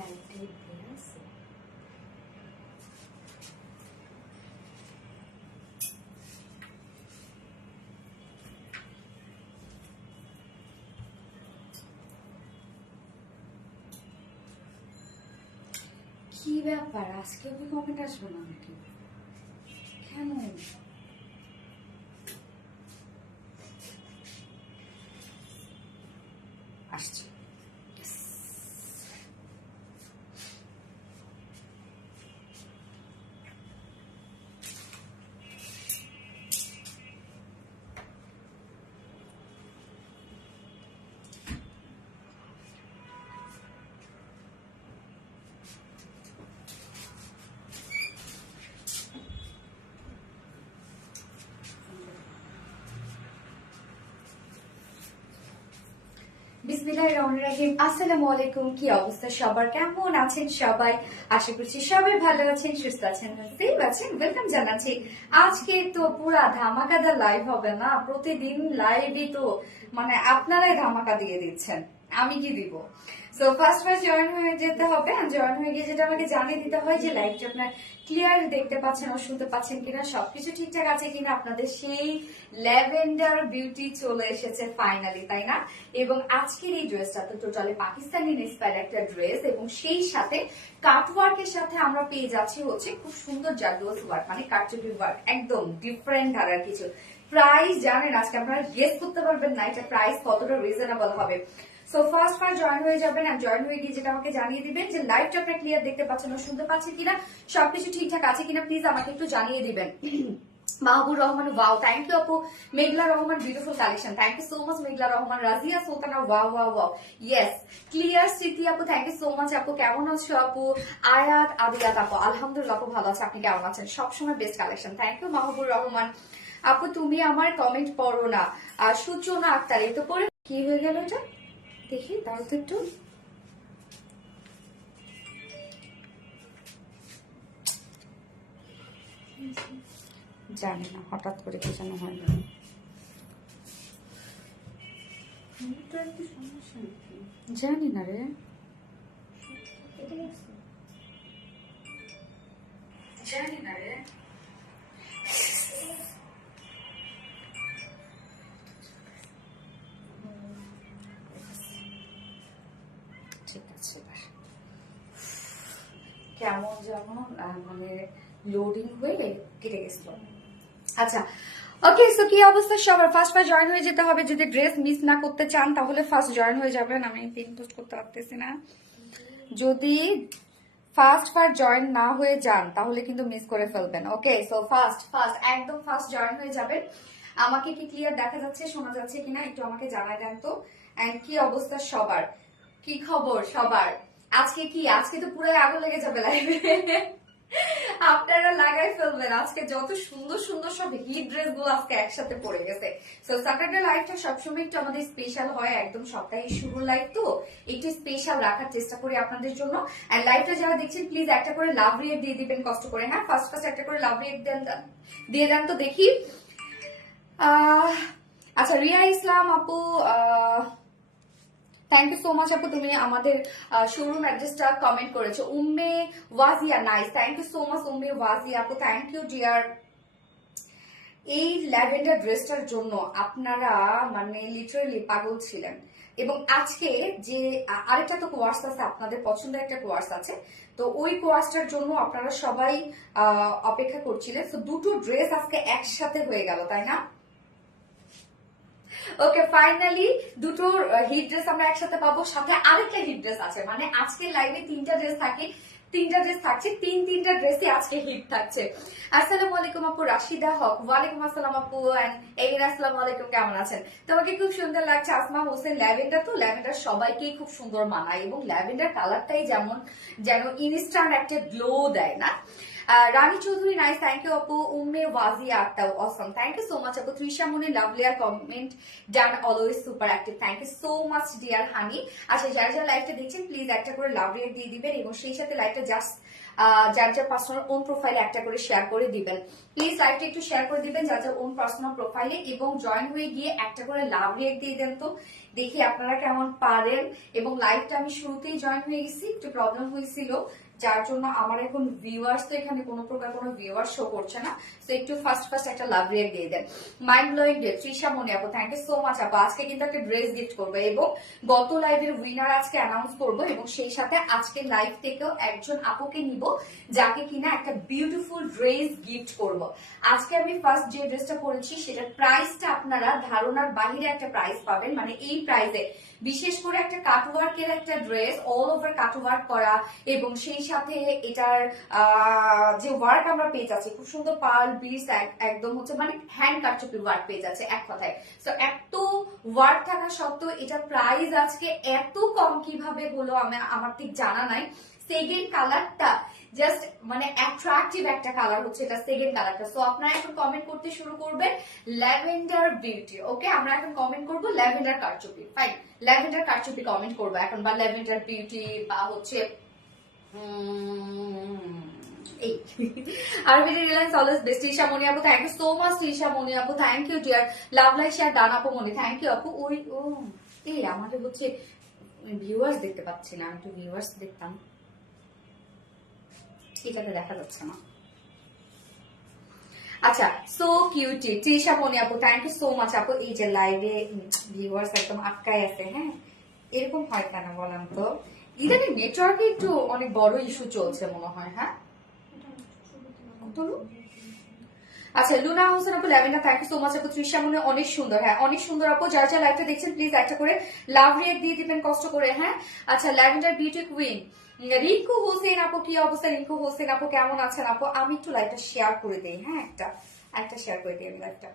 লাইটটাই দিয়ে আছে। কি ব্যাপার, আজকে কি কমেন্ট আসবে না নাকি? কেন আসছে? বিসমিল্লাহির রহমানির রহিম। আসসালামু আলাইকুম। কি অবস্থা সবার, কেমন আছেন সবাই? আশা করছি সবাই ভালো আছেন, সুস্থ আছেন, সেফ আছেন। ওয়েলকাম জানাচ্ছি। আজকে তো পুরা ধামাকাদার লাইভ হবে না? প্রতিদিন লাইভই তো মানে আপনারাই ধামাকা দিয়ে দিচ্ছেন, আমি কি দিব? সো ফার্স্ট জয়েন হয়ে যেতে হবে। জয়েন হয়ে গিয়ে যেটা আমাকে জানিয়ে দিতে হয় যে লাইভটা আপনার ক্লিয়ার দেখতে পাচ্ছেন ও শুনতে পাচ্ছেন কিনা, সবকিছু ঠিকঠাক আছে কিনা। আপনাদের সেই ল্যাভেন্ডার বিউটি চলে এসেছে ফাইনালি, তাই না? এবং আজকের এই ড্রেসটা তো টোটালি পাকিস্তানি ইন্সপায়ার্ড একটা ড্রেস, এবং সেই সাথে কাটওয়ার্কের সাথে আমরা পেয়ে যাচ্ছি হচ্ছে খুব সুন্দর জারদোজ ওয়ার্ক, মানে কারচুপি ওয়ার্ক, একদম ডিফারেন্ট আর কিছু। প্রাইস জানেন আজকে আপনারা গেস করতে পারবেন না এটা প্রাইস কতটা রিজনেবল হবে। সো ফার্স্ট জয়েন হয়ে যাবেন, আর জয়েন হয়ে গিয়ে যেটা আমাকে জানিয়ে দিবেন যে লাইভটা আপনারা ক্লিয়ার দেখতে পাচ্ছেন ও শুনতে পাচ্ছেন কিনা, সবকিছু ঠিকঠাক আছে কিনা, প্লিজ আমাকে একটু জানিয়ে দিবেন। Mahbur Rahman, wow, thank you আপু। Meghla Rahman, beautiful collection, thank you so much Meghla Rahman. Razia Sultana, wow wow wow, yes. Clear Smriti আপু, থ্যাংক ইউ সো মাচ আপু। কেমন আছো আপু? আয়াত আদিয়াত আপু, আলহামদুলিল্লাহ আপু ভালো আছে, আপনি কেমন আছেন? সবসময় best collection, thank you Mahbur Rahman আপু। তুমি আমার কমেন্ট পড়ো না। আর সূচনা আক্তার, এই তো পড়ে কি হয়ে গেল এটা দেখি, তাও তো একটু। জানি না, হঠাৎ করে কি যেন হয় না। জানি না রে, জানি না রে। ঠিক আছে, এবার কেমন যেন মানে লোডিং হয়ে কেটে গেছিল। আচ্ছা, ওকে। সো কি অবস্থা সবার? ফার্স্ট জয়েন হয়ে যেতে হবে। যদি ড্রেস মিস না করতে চান তাহলে ফার্স্ট জয়েন হয়ে যাবেন। আমি পিন পোস্ট করতে পারতেছি না। যদি ফার্স্ট জয়েন না হয়ে যান তাহলে কিন্তু মিস করে ফেলবেন। ওকে, সো ফার্স্ট একদম ফার্স্ট জয়েন হয়ে যাবেন। আমাকে কি ক্লিয়ার দেখা যাচ্ছে, শোনা যাচ্ছে কিনা একটু আমাকে জানাই দেন তো। এন্ড কি অবস্থা সবার, কি খবর সবার? আজকে তো পুরো আগুন লেগে যাবে লাইভে। আপনারা লাগাই ফেলবেন। আজকে যত সুন্দর সুন্দর সব হিট ড্রেস গুলো আজকে একসাথে পড়ে গেছে। সো স্যাটারডে লাইভটা সবসময় একটু আমাদের স্পেশাল হয়, একদম সপ্তাহের শুরুর লাইভ তো একটু স্পেশাল রাখার চেষ্টা করি আপনাদের জন্য। এন্ড লাইভটা যারা দেখছেন প্লিজ একটা করে লাভ রিয়েক্ট দিয়ে দিবেন কষ্ট করে। হ্যাঁ, ফার্স্ট একটা করে লাভ রিয়েক্ট দিয়ে দেন তো দেখি। আচ্ছা, রিয়া ইসলাম আপু, থ্যাংক ইউ সো মাচ আপু, তুমি আমাদের শোরুম অ্যাড্রেসটা কমেন্ট করেছো। Umme Wazia, nice, thank you so much Umme Wazia আপু, থ্যাংক ইউ ডিয়ার। এই ল্যাভেন্ডার ড্রেসটার জন্য আপনারা মানে লিটারালি পাগল ছিলেন। এবং আজকে যে আরেকটা তো কোয়ার্স আছে, আপনাদের পছন্দের একটা কোয়ার্স আছে, তো ওই কোয়ার্সটার জন্য আপনারা সবাই অপেক্ষা করছিলেন। তো দুটো ড্রেস আজকে একসাথে হয়ে গেল, তাই না? ওকে, ফাইনালি দুটো হিট ড্রেস আমরা একসাথে পাবো, সাথে আরেকটা হিট ড্রেস আছে। মানে আজকে লাইভে তিনটা ড্রেস থাকছে, তিনটা ড্রেসই আজকে হিট থাকছে। আসসালামু আলাইকুম আপু রাশিদা হক, ওয়ালাইকুম আসসালাম আপু। এগেন আসসালামু আলাইকুম, কেমন আছেন? তোমাকে খুব সুন্দর লাগছে আসমা হোসেন। ল্যাভেন্ডার তো ল্যাভেন্ডার সবাইকেই খুব সুন্দর মানায়, এবং ল্যাভেন্ডার কালারটাই যেন ইনস্ট্যান্ট একটা গ্লো দেয় না? Rani Chowdhury, nice, thank you আপু। Umme Wazia Akter, awesome, thank you so much আপু। ত্রিশা মনি, লাভলি আর comment done, always super active, thank you so much dear honey. আচ্ছা, যারা যারা লাইভটা দেখছেন প্লিজ একটা করে লাভ রিয়েক্ট দিয়ে দিবেন, এবং সেই সাথে লাইভটা জাস্ট যার যার পার্সোনাল ওন প্রোফাইলে একটা করে শেয়ার করে দিবেন। প্লিজ লাইভটা একটু শেয়ার করে দিবেন যার যার ওন পার্সোনাল প্রোফাইলে, এবং জয়েন হয়ে গিয়ে একটা করে লাভ রিয়েক্ট দিয়ে দেন। তো দেখি আপনারা কেমন পারেন। এবং লাইভটা আমি শুরুতেই জয়েন হয়ে গেছি, একটু প্রবলেম হয়েছিল যার জন্য আমার এখন ভিউয়ার্স তো এখানে কোনো প্রকার কোনো ভিউয়ার্স শো করছে না। তো একটু ফার্স্ট একটা লাভ রিয়েক্ট দিয়ে দেন। Mind blowing day Trisha Moni আপু, থ্যাংক ইউ সো মাচ আপু। আজকে কিন্তু একটা ড্রেস গিফট করবো এবং গত লাইভের উইনার আজকে অ্যানাউন্স করবো, এবং সেই সাথে আজকে লাইভ থেকেও একজন আপুকে নিব যাকে কিনা একটা বিউটিফুল ড্রেস গিফট করব। আজকে আমি ফার্স্ট যে ড্রেসটা পরেছি সেটার প্রাইসটা আপনারা ধারণার বাহিরে একটা প্রাইস পাবেন, মানে এই প্রাইসে বিশেষ করে একটা কাটওয়ার্কের একটা ড্রেস, অল ওভার কাটওয়ার্ক করা, এবং সেই সাথে এটার যে ওয়ার্ক আমরা পেয়ে যাচ্ছি খুব সুন্দর পার্ল বিটস, একদম হচ্ছে মানে হ্যান্ড কাটচুপি ওয়ার্ক পেয়ে যাচ্ছে এক কথায়। তো এত ওয়ার্ক থাকা সত্ত্বেও এটার প্রাইস আজকে এত কম কিভাবে হলো আমার ঠিক জানা নাই। সেকেন্ড কালারটা জাস্ট মানে অ্যাট্রাকটিভ একটা কালার হচ্ছে এটা, সেকেন্ড কালারটা। সো আপনারা এখন কমেন্ট করতে শুরু করবেন ল্যাভেন্ডার বিউটি। ওকে, আমরা এখন কমেন্ট করব ল্যাভেন্ডার কারচুপি। ফাইন, ল্যাভেন্ডার কারচুপি কমেন্ট করবো এখন, বা ল্যাভেন্ডার বিউটি, বা হচ্ছে এই RBD Reliance always best. Lisha Moni আপু, thank you so much. Lisha Moni আপু, thank you dear. Love like share done আপু মনি, থ্যাংক ইউ আপু। ওই ও এই আমাদের হচ্ছে ভিউয়ার্স দেখতে পাচ্ছি না, আমি একটু ভিউয়ার্স দেখতাম, এটাতে দেখা যাচ্ছে না। আচ্ছা, সো কিউটি তৃষা মনি আপু, থ্যাংক ইউ সো মাচ আপু। এই যে লাইভে ভিউয়ার্স একদম আটকায় আছে, হ্যাঁ এরকম হয় কেন বলেন তো? ইদানিং নেটওয়ার্কে একটু অনেক বড় ইস্যু চলছে মনে হয়। হ্যাঁ আচ্ছা, লুনা হোসেন আপু lavender, thank you so much আপু। তৃষা মনে অনেক সুন্দর, হ্যাঁ অনেক সুন্দর আপু। যারা যারা লাইভটা দেখছেন প্লিজ একটা করে লাভ রিয়েক্ট দিয়ে দিবেন কষ্ট করে। হ্যাঁ আচ্ছা, lavender beauty queen Rinku Hossain আপু, কি অবস্থা রিঙ্কু হোসেন আপু, কেমন আছেন আপু? আমি একটু লাইভটা শেয়ার করে দিই, হ্যাঁ একটা শেয়ার করে দিই আমি লাইভটা।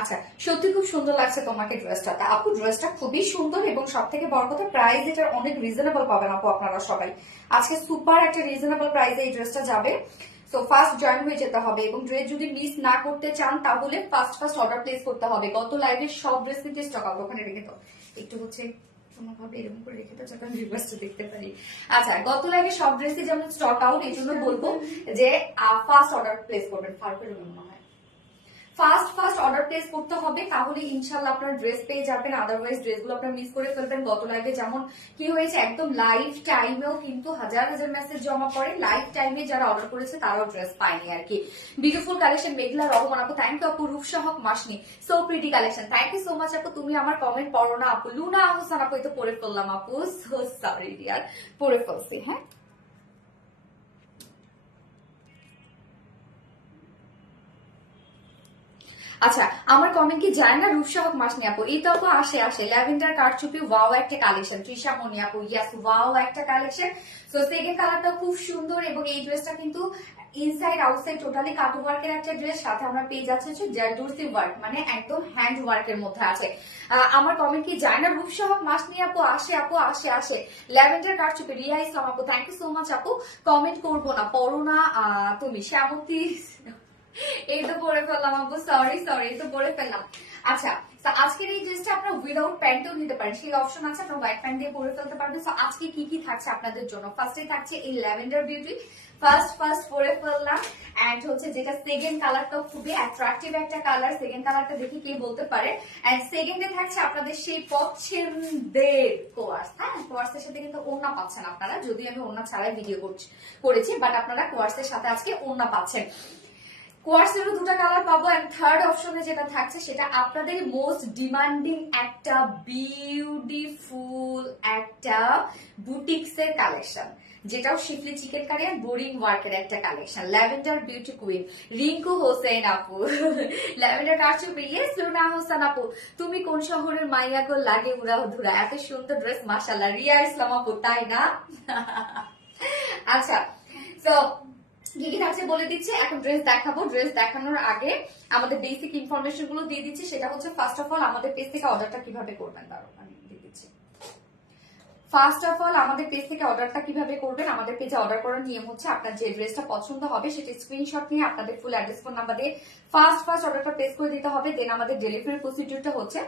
আচ্ছা, সত্যি খুব সুন্দর লাগছে তোমাকে ড্রেসটা আপু। ড্রেসটা খুবই সুন্দর, এবং সব থেকে বড় কথা প্রাইস এটার অনেক রিজনেবল পাবেন আপু আপনারা সবাই। আজকে সুপার একটা রিজনেবল প্রাইসে এই ড্রেসটা যাবে। সো ফার্স্ট জয়েন হয়ে যেতে হবে, এবং ড্রেস যদি মিস না করতে চান তাহলে ফার্স্ট অর্ডার প্লেস করতে হবে। গত লাইভে সব ড্রেস কিন্তু স্টক আউট, ওখানে রেখে তো একটু হচ্ছে কোনোভাবে এরকম করে রেখে তো যাতে আমি রিভার্সটা দেখতে পারি। আচ্ছা, গত লাইভে সব ড্রেসই যেমন স্টক আউট, এই জন্য বলবো যে ফার্স্ট অর্ডার প্লেস করবেন। ফারুকের মনে হয় ফার্স্ট অর্ডার প্লেস করতে হবে, তাহলে ইনশাল্লাহ আপনার ড্রেস পেয়ে যাবেন। আদারওয়াইজ ড্রেসগুলো আপনার মিস করে ফেলবেন। গত লাইভে যেমন কি হয়েছে, একদম লাইভ টাইমেও কিন্তু হাজার হাজার মেসেজ জমা পড়ে, লাইভ টাইমে যারা অর্ডার করেছে তারাও ড্রেস পায়নি আর কি। বিউটিফুল কালেকশন মেঘলা রহমান আপু, থ্যাংক ইউ আপু। Rupsa Haque Masni, so pretty collection, thank you so much আপু। তুমি আমার কমেন্ট পড়ো না আপু। লুনা হোসেন আপু, এই তো পড়ে ফেললাম আপু, সো সরি ডিয়ার, পড়ে ফেলছি। হ্যাঁ আচ্ছা, আমার কমেন্ট কি যায় না? রূপসা হক মাসনি আপু, এই তো আপু আসে ল্যাভেন্ডার কারচুপি, ওয়াও একটা কালেকশন। তৃষা মনি আপু, ইয়াস ওয়াও একটা কালেকশন। সো সেকেন্ড কালারটা খুব সুন্দর, এবং এই ড্রেসটা কিন্তু ইনসাইড আউটসাইড টোটালি কাটু ওয়ার্কের একটা ড্রেস, সাথে আমরা পেয়ে যাচ্ছি হচ্ছে জারদোসি ওয়ার্ক, মানে একদম হ্যান্ড ওয়ার্কের মধ্যে আছে। আমার কমেন্ট কি যায় না? রূপসা হক মাসনি আপু, আসে ল্যাভেন্ডার কারচুপি। রিয়া ইসলাম আপু, থ্যাংক ইউ সো মাচ আপু। কমেন্ট করবো না, পড়ো না তুমি। শ্যামতী, এই তো পরে ফেললাম আপু, সরি এই তো পরে ফেললাম। আচ্ছা, আজকের এই ড্রেসটা আপনারা উইদাউট প্যান্টও নিতে পারেন, সেই অপশন আছে, আপনারা হোয়াইট প্যান্ট দিয়ে পরে ফেলতে পারবেন। সো আজকে কি কি থাকছে আপনাদের জন্য, ফার্স্টে থাকছে এই ল্যাভেন্ডার বিউটি, ফার্স্ট পরে ফেললাম। এন্ড হচ্ছে যেটা সেকেন্ড কালারটাও খুবই অ্যাট্রাকটিভ একটা কালার, সেকেন্ড কালারটা দেখে কে বলতে পারে। এন্ড সেকেন্ডে থাকছে আপনাদের সেই পছন্দের কোয়ার্স। হ্যাঁ, কোয়ার্সের সাথে কিন্তু ওড়না পাচ্ছেন আপনারা, যদি আমি ওড়না ছাড়াই ভিডিও করেছি, বাট আপনারা কোয়ার্সের সাথে আজকে ওড়না পাচ্ছেন। কোয়ার্সেরও দুটো কালার পাবো। এন্ড থার্ড অপশনে যেটা থাকছে সেটা আপনাদের মোস্ট ডিমান্ডিং একটা বিউটিফুল একটা বুটিক্সের কালেকশন, যেটাও শিফলি চিকেন কারি আর বোরিং ওয়ার্কের একটা collection. Lavender beauty queen Rinku Hossain আপু, ল্যাভেন্ডার কারচুপি, ইয়েস লুনা হোসেন আপু, তুমি কোন শহরের মাইয়া গো লাগে উড়া ধুরা, এত সুন্দর ড্রেস মাশাআল্লাহ। রিয়া ইসলাম আপু, তাই না? আচ্ছা, তো কি কি থাকছে বলে দিচ্ছি, এখন ড্রেস দেখাবো। ড্রেস দেখানোর আগে আমাদের বেসিক ইনফরমেশন গুলো দিয়ে দিচ্ছি। সেটা হচ্ছে ফার্স্ট অফ অল আমাদের পেজ থেকে অর্ডারটা কিভাবে করবেন, দাঁড়াও আমি দিয়ে দিচ্ছি। ফার্স্ট অফ অল আমাদের পেজ থেকে অর্ডারটা কিভাবে করবেন, আমাদের পেজে অর্ডার করার নিয়ম হচ্ছে আপনার যে ড্রেসটা পছন্দ হবে সেটা স্ক্রিনশট নিয়ে আপনাদের ফুল অ্যাড্রেস ফোন নাম্বার দিয়ে ফার্স্ট অর্ডারটা প্লেস করে দিতে হবে। দেন আমাদের ডেলিভারি প্রসিডিউরটা হচ্ছে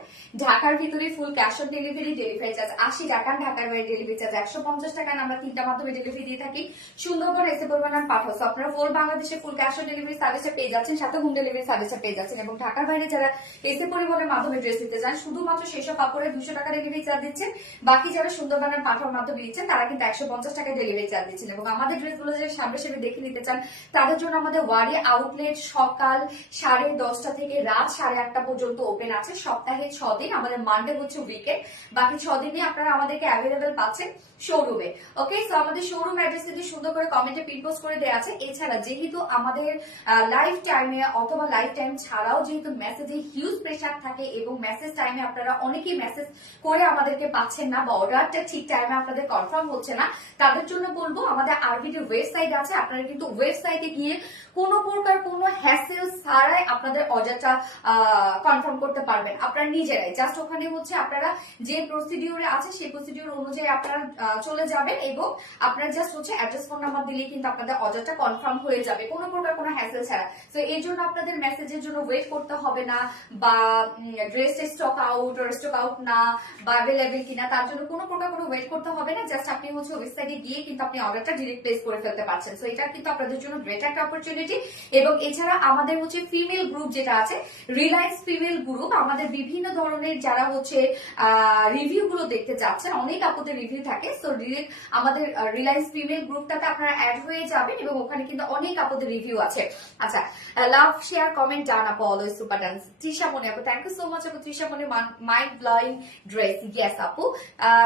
ঢাকার ভিতরে full cash on delivery, delivery charge 80 টাকা, ঢাকার বাইরে ডেলিভারি চার্জ 150 টাকা। আমরা 3টা মাধ্যমে ডেলিভারি দিয়ে থাকি, সুন্দরবন এসে পরিমাণ পাঠাও। সো আপনারা ফুল বাংলাদেশে ফুল ক্যাশ অন ডেলিভারি সার্ভিসে পেয়ে যাচ্ছেন, সাথে হোম ডেলিভারি সার্ভিসে পেয়ে যাচ্ছেন। এবং ঢাকার বাইরে যারা এসে পরিবহনের মাধ্যমে ড্রেস নিতে চান শুধুমাত্র সেসব কাপড়ে 200 টাকা ডেলিভারি চার্জ দিচ্ছেন। বাকি যারা সুন্দরবনের পাঠানোর মাধ্যমে নিচ্ছেন তারা কিন্তু 150 টাকা ডেলিভারি চার্জ দিচ্ছেন। এবং আমাদের ড্রেসগুলো যারা সামনে সামনে দেখে নিতে চান তাদের জন্য আমাদের ওয়ারি আউটলেট সকাল 10:30 থেকে রাত 8:30 পর্যন্ত ওপেন আছে, সপ্তাহে 6 দিন। আমাদের মানডে হচ্ছে উইকেন্ড, বাকি 6 দিনই আপনারা আমাদেরকে অ্যাভেলেবেল পাচ্ছেন শোরুমে। ওকে, সো আমাদের শোরুম অ্যাড্রেস যদি সুন্দর করে কমেন্টে পিন পোস্ট করে দেওয়া আছে। এছাড়া যেহেতু আমাদের লাইভ টাইমে অথবা লাইভ টাইম ছাড়াও যেহেতু মেসেজে হিউজ প্রেশার থাকে এবং মেসেজ টাইমে আপনারা অনেকেই মেসেজ করে আমাদেরকে পাচ্ছেন না বা অর্ডারটা ঠিক টাইমে আপনাদের কনফার্ম হচ্ছে না, তাদের জন্য বলবো আমাদের আরবিডি ওয়েবসাইট আছে। আপনারা কিন্তু ওয়েবসাইটে গিয়ে কোনো প্রকার কোনো হ্যাসেল ছাড়াই আপনাদের অর্ডারটা কনফার্ম করতে পারবেন আপনারা নিজেরাই। জাস্ট ওখানে হচ্ছে আপনারা যে প্রসিডিউরে আছে সেই প্রসিডিউর অনুযায়ী আপনারা চলে যাবেন এবং আপনারা জাস্ট হচ্ছে অ্যাড্রেস ফোন নাম্বার দিলেই কিন্তু আপনাদের অর্ডারটা কনফার্ম হয়ে যাবে কোনো প্রকার কোনো হ্যাসেল ছাড়া। তো এই জন্য আপনাদের মেসেজের জন্য ওয়েট করতে হবে না, বা dress stock out or stock out না বা অ্যাভেলেবেল কিনা তার জন্য কোনো প্রকার কোনো ওয়েট করতে হবে না। জাস্ট আপনি হচ্ছে ওয়েবসাইটে গিয়ে কিন্তু আপনি অর্ডারটা ডিরেক্ট প্লেস করে ফেলতে পারছেন। সো এটা কিন্তু আপনাদের জন্য গ্রেট একটা অপরচুনিটি। এবং এছাড়া আমাদের হচ্ছে ফিমেল গ্রুপ যেটা আছে রিলায়েন্স ফিমেল গ্রুপ, আমাদের বিভিন্ন ধরনের যারা হচ্ছে রিভিউ গুলো দেখতে চাচ্ছেন, অনেক আপুদের রিভিউ থাকে। সো আমাদের রিলায়েন্স ফিমেল গ্রুপটাতে আপনারা অ্যাড হয়ে যাবেন এবং ওখানে কিন্তু অনেক আপুদের রিভিউ আছে। আচ্ছা, লাভ শেয়ার কমেন্ট ডান আপু, অলওয়েজ সুপার ডান্স। তৃষা মনে আপু, থ্যাংক ইউ সো মাচ আপু। তৃষা মনে মাইন্ড ব্লোয়িং ড্রেস, ইয়েস আপু।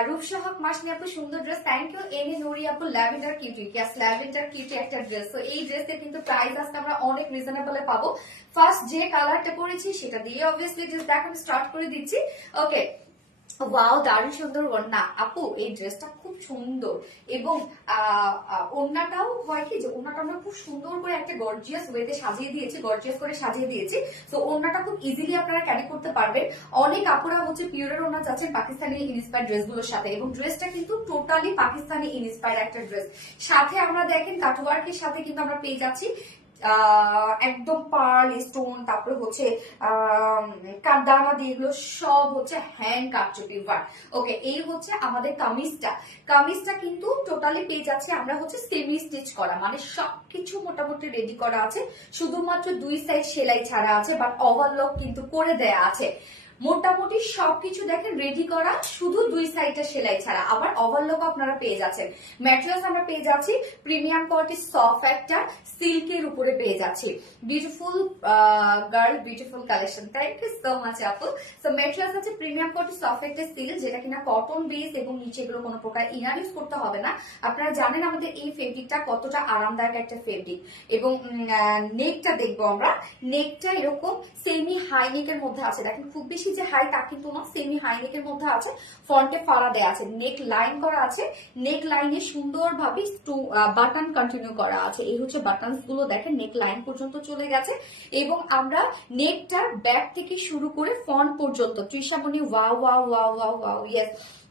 রূপসহক মাসনি আপু, সুন্দর ড্রেস, থ্যাংক ইউ। এনে নুরি আপু, lavender cutie, yes lavender cutie একটা ড্রেস। তো এই ড্রেসের কিন্তু প্রাইস আজকে আমরা অনেক রিজনেবল পাবো। ফার্স্ট যে কালারটা পরেছি সেটা দিয়ে অবভিয়াসলি ড্রেস দেখানো স্টার্ট করে দিচ্ছি। ওকে, ওয়াও, দারুণ সুন্দর ওড়না আপু, এই ড্রেসটা খুব সুন্দর। এবং ওড়নাটাও হয় কি যে ওড়নাটা আমরা খুব সুন্দর করে একটা গর্জিয়াস ওয়েতে সাজিয়ে দিয়েছি, গর্জিয়াস করে সাজিয়ে দিয়েছি। তো ওড়নাটা খুব ইজিলি আপনারা ক্যারি করতে পারবেন। অনেক আপুরা হচ্ছে পিওরের ওড়না চাচ্ছেন পাকিস্তানি ইন্সপায়ার্ড ড্রেসগুলোর সাথে, এবং ড্রেসটা কিন্তু টোটালি পাকিস্তানি ইন্সপায়ার্ড একটা ড্রেস। সাথে আমরা দেখেন কাটওয়ার্কের সাথে কিন্তু আমরা পেয়ে যাচ্ছি একদম পার্ল স্টোন, তারপরে হচ্ছে কাঠদানা দিয়ে এগুলো সব হচ্ছে হ্যান্ড কাটচুপি ওয়ার্ক। ওকে, এই হচ্ছে আমাদের কামিজটা কিন্তু টোটালি পেয়ে যাচ্ছে আমরা হচ্ছে সেমি স্টিচ করা, মানে সবকিছু মোটামুটি রেডি করা আছে, শুধুমাত্র 2 সাইড সেলাই ছাড়া আছে, বাট ওভারলক কিন্তু করে দেয়া আছে। মোটামুটি সবকিছু দেখেন রেডি করা, শুধু 2 সাইডে সেলাই ছাড়া। আবার ওভারলক আপনারা পেয়ে যাচ্ছেন। ম্যাটেরিয়ালস আমরা পেয়ে যাচ্ছি প্রিমিয়াম কোয়ালিটি সফট একটা সিল্কের উপরে পেয়ে যাচ্ছি। Beautiful girl, beautiful collection, thank you so much আপু। সো ম্যাটেরিয়ালস আছে প্রিমিয়াম কোয়ালিটি সফট একটা সিল্ক, যেটা কিনা কটন বেস এবং নিচে এগুলো কোনো প্রকার ইনার ইউজ করতে হবে না। আপনারা জানেন আমাদের এই ফেব্রিকটা কতটা আরামদায়ক একটা ফেব্রিক। এবং নেকটা দেখবো আমরা, নেকটা এরকম সেমি হাই নেকের মধ্যে আছে। দেখেন খুব বেশি যে হাই তা কিন্তু না, সেমি হাই নেকের মধ্যে আছে, ফ্রন্টে ফাড়া দেয়া আছে, নেক লাইন করা আছে, নেক লাইনে সুন্দরভাবে বাটন কন্টিনিউ করা আছে। এই হচ্ছে বাটনস গুলো দেখেন নেক লাইন পর্যন্ত চলে গেছে। এবং আমরা নেকটার ব্যাক থেকে শুরু করে ফ্রন্ট পর্যন্ত, Trishamoni wow wow wow wow wow, yes,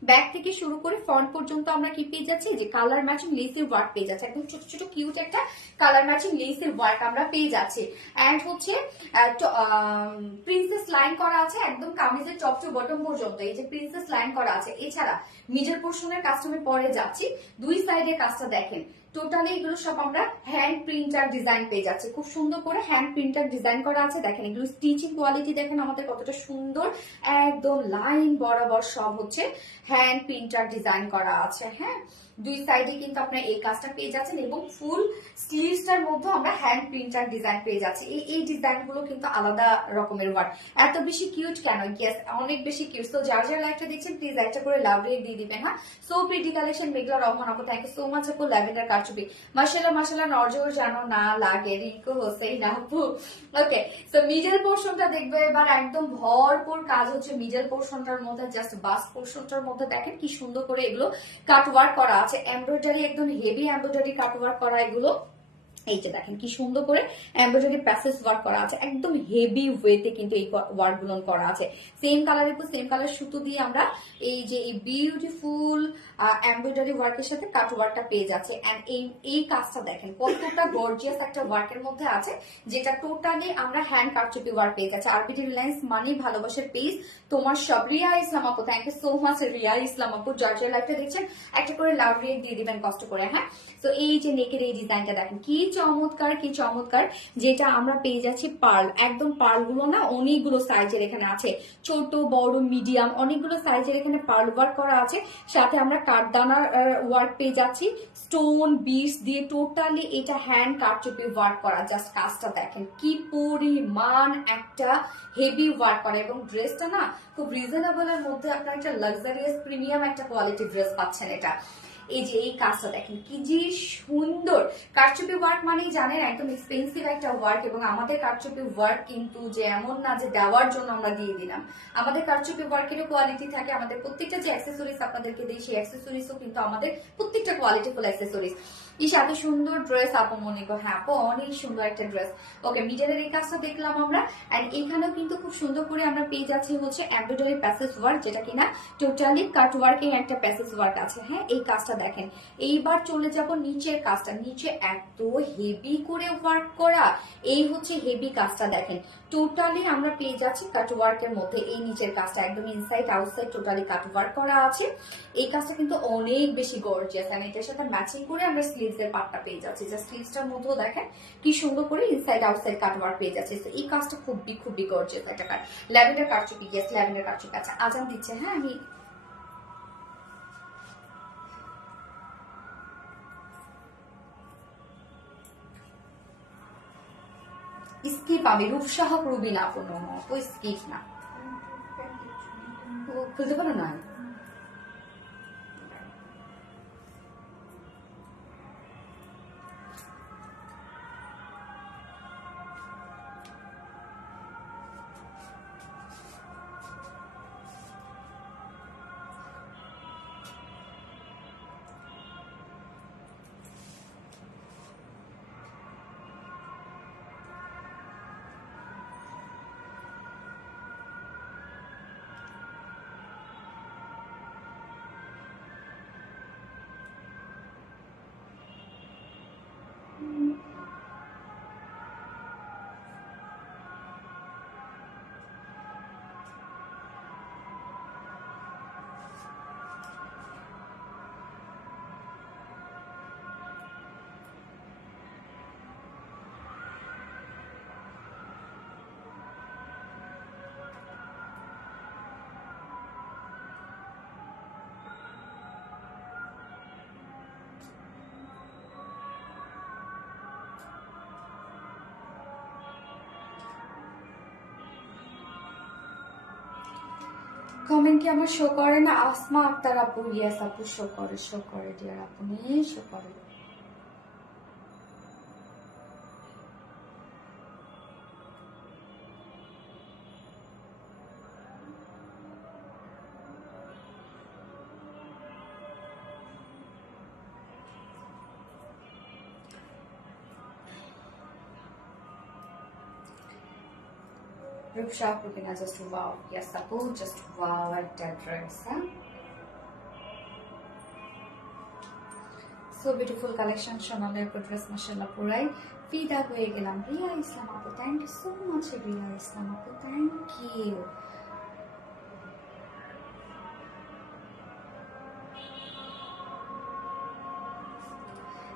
back থেকে শুরু করে ফ্রন্ট পর্যন্ত আমরা কি পেয়ে যাচ্ছি যে কালার ম্যাচিং লেসের ওয়ার্ক পেয়ে যাচ্ছে, একদম ছোট ছোট কিউট একটা কালার ম্যাচিং লেসের ওয়ার্ক আমরা পেয়ে যাচ্ছি। এন্ড হচ্ছে প্রিন্সেস লাইন করা আছে একদম কামিজের টপ টু বটম পর্যন্ত, এই যে প্রিন্সেস লাইন করা আছে। এছাড়া মিডল পোর্শনের কাস্টমে পরে যাচ্ছি, 2 সাইডের কাজটা দেখেন, টোটালি এগুলো সব আমরা হ্যান্ড প্রিন্টার ডিজাইন পেয়ে যাচ্ছে, খুব সুন্দর করে হ্যান্ড প্রিন্টার ডিজাইন করা আছে। দেখেন এগুলো স্টিচিং কোয়ালিটি দেখেন আমাদের কতটা সুন্দর, একদম লাইন বরাবর সব হচ্ছে হ্যান্ড প্রিন্টার ডিজাইন করা আছে। হ্যাঁ, 2 সাইডে কিন্তু আপনারা এই কাজটা পেয়ে যাচ্ছেন এবং ফুল স্লিভসটার মধ্যে আমরা হ্যান্ড প্রিন্টার ডিজাইন পেয়ে যাচ্ছি। এই ডিজাইন গুলো কিন্তু আলাদা রকমের ওয়ার্ক, এত বেশি কিউট কেন? ইয়েস, অনেক বেশি কিউট। তো যার যার লাইভটা দেখছেন প্লিজ একটা করে লাভ রেট দিয়ে দিবেন। হ্যাঁ, সো প্রিটি কালেকশন, মেঘলা রহমান আপু, থ্যাংক ইউ সো মাচ আপু। ল্যাভেন্ডার কারচুপি, মাশাআল্লাহ মাশাআল্লাহ, নরজোর জানো না লাগে, রিঙ্কু হোসেন আপু। ওকে, সো মিডল পোর্শনটা দেখবে এবার, একদম ভরপুর কাজ হচ্ছে মিডল পোর্শনটার মধ্যে। জাস্ট বাস পোর্শনটার মধ্যে দেখেন কি সুন্দর করে এগুলো কাট ওয়ার্ক করা আছে, এমব্রয়ডারি, একদম হেভি এমব্রয়ডারি কাট ওয়ার্ক করা এগুলো। এই যে দেখেন কি সুন্দর করে এমব্রয়ডারি প্যাসেজ ওয়ার্ক করা আছে, একদম হেভি ওয়েতে কিন্তু এই ওয়ার্ক গুলো করা আছে। সেম কালারের উপর সেম কালার সুতো দিয়ে আমরা এই যে এই বিউটিফুল এমব্রয়ডারি ওয়ার্কের সাথে কাট ওয়ার্কটা পেয়ে যাচ্ছে। এন্ড এই কাজটা দেখেন কতটা গর্জিয়াস একটা ওয়ার্কের মধ্যে আছে, যেটা টোটালি আমরা হ্যান্ড কারচুপি ওয়ার্ক পেয়ে যাচ্ছে। আরবিডি রিলায়েন্স মানে ভালোবাসার পেজ তোমার সব। রিয়া ইসলাম আপু, thank you so much Riya Islam আপু, যার যে লাইভটা দেখছেন একটা করে লাভ রিয়েক্ট দিয়ে দিবেন কষ্ট করে। হ্যাঁ, তো এই যে নেকের এই ডিজাইনটা দেখেন কি চমৎকার, কি চমৎকার, যেটা আমরা পেয়ে যাচ্ছি পার্ল। একদম পার্ল গুলো না অনেকগুলো সাইজের এখানে আছে, ছোট বড় মিডিয়াম অনেকগুলো সাইজের এখানে পার্ল ওয়ার্ক করা আছে। সাথে আমরা কাঠদানার ওয়ার্ক পেয়ে যাচ্ছি স্টোন বিটস দিয়ে, টোটালি এটা হ্যান্ড কারচুপি ওয়ার্ক করা। জাস্ট কাজটা দেখেন কি পরিমাণ একটা হেভি ওয়ার্ক করা, এবং ড্রেসটা না খুব রিজনেবল এর মধ্যে আপনার একটা লাক্সারিয়াস প্রিমিয়াম একটা কোয়ালিটি ড্রেস পাচ্ছেন। এটা এই যে এই কাজটা দেখেন কি যে সুন্দর। কারচুপি ওয়ার্ক মানেই জানেন একদম এক্সপেন্সিভ একটা ওয়ার্ক, এবং আমাদের কারচুপি ওয়ার্ক কিন্তু যে এমন না যে দেওয়ার জন্য আমরা দিয়ে দিলাম। আমাদের কারচুপি ওয়ার্কেরও কোয়ালিটি থাকে, আমাদের প্রত্যেকটা যে অ্যাক্সেসরিজ আপনাদেরকে দিই সেই অ্যাক্সেসরিজও কিন্তু আমাদের প্রত্যেকটা কোয়ালিটিফুল অ্যাক্সেসরিজ। ইস এত সুন্দর ড্রেস আপু মনে করো। হ্যাঁ আপু অনেক সুন্দর একটা ড্রেস। ওকে, মিডলের এই কাজটা দেখলাম আমরা। এন্ড এখানেও কিন্তু খুব সুন্দর করে আমরা পেয়ে যাচ্ছি হচ্ছে এমব্রয়ডারি প্যাসেজ ওয়ার্ক, যেটা কিনা টোটালি কাট ওয়ার্কিং একটা প্যাসেজ ওয়ার্ক আছে। হ্যাঁ, এই কাজটা দেখেন। এইবার চলে যাব নিচের কাজটা, নিচে এত হেভি করে ওয়ার্ক করা, এই হচ্ছে হেভি কাজটা দেখেন। টোটালি আমরা পেয়ে যাচ্ছি কাট ওয়ার্কের মধ্যে এই নিচের কাজটা, একদম ইনসাইড আউটসাইড টোটালি কাট ওয়ার্ক করা আছে। এই কাজটা কিন্তু অনেক বেশি গর্জিয়াস, আর এটার সাথে ম্যাচিং করে আমরা স্লিভস এর পার্টটা পেয়ে যাচ্ছি। যে স্লিভসটার মধ্যেও দেখেন কি সুন্দর করে ইনসাইড আউটসাইড কাট ওয়ার্ক পেয়ে যাচ্ছে। তো এই কাজটা খুবই খুবই গর্জিয়াস একটা কাজ। ল্যাভেন্ডার কারচুপি, ইয়েস ল্যাভেন্ডার কারচুপি। আচ্ছা আজান দিচ্ছে, হ্যাঁ আমি স্কিপ, আমি রূপসাহ রুবি না কোনো ওই স্কিপ না, খুলতে পারো না। কমেন্ট কি আমার শো করে না? আসমা আক্তার আপু, ইয়েস আপু শো করে ডিয়ার আপনি শো করে। রূপসা আপু কিনা জাস্ট ওয়াও, ইয়েস আপু জাস্ট ওয়াও একটা ড্রেস। হ্যাঁ, সো বিউটিফুল কালেকশন, সোনালের ড্রেস মাশাআল্লাহ পুরাই ফিদা হয়ে গেলাম। রিয়া ইসলাম আপু, thank you so much Riya Islam আপু, থ্যাংক ইউ।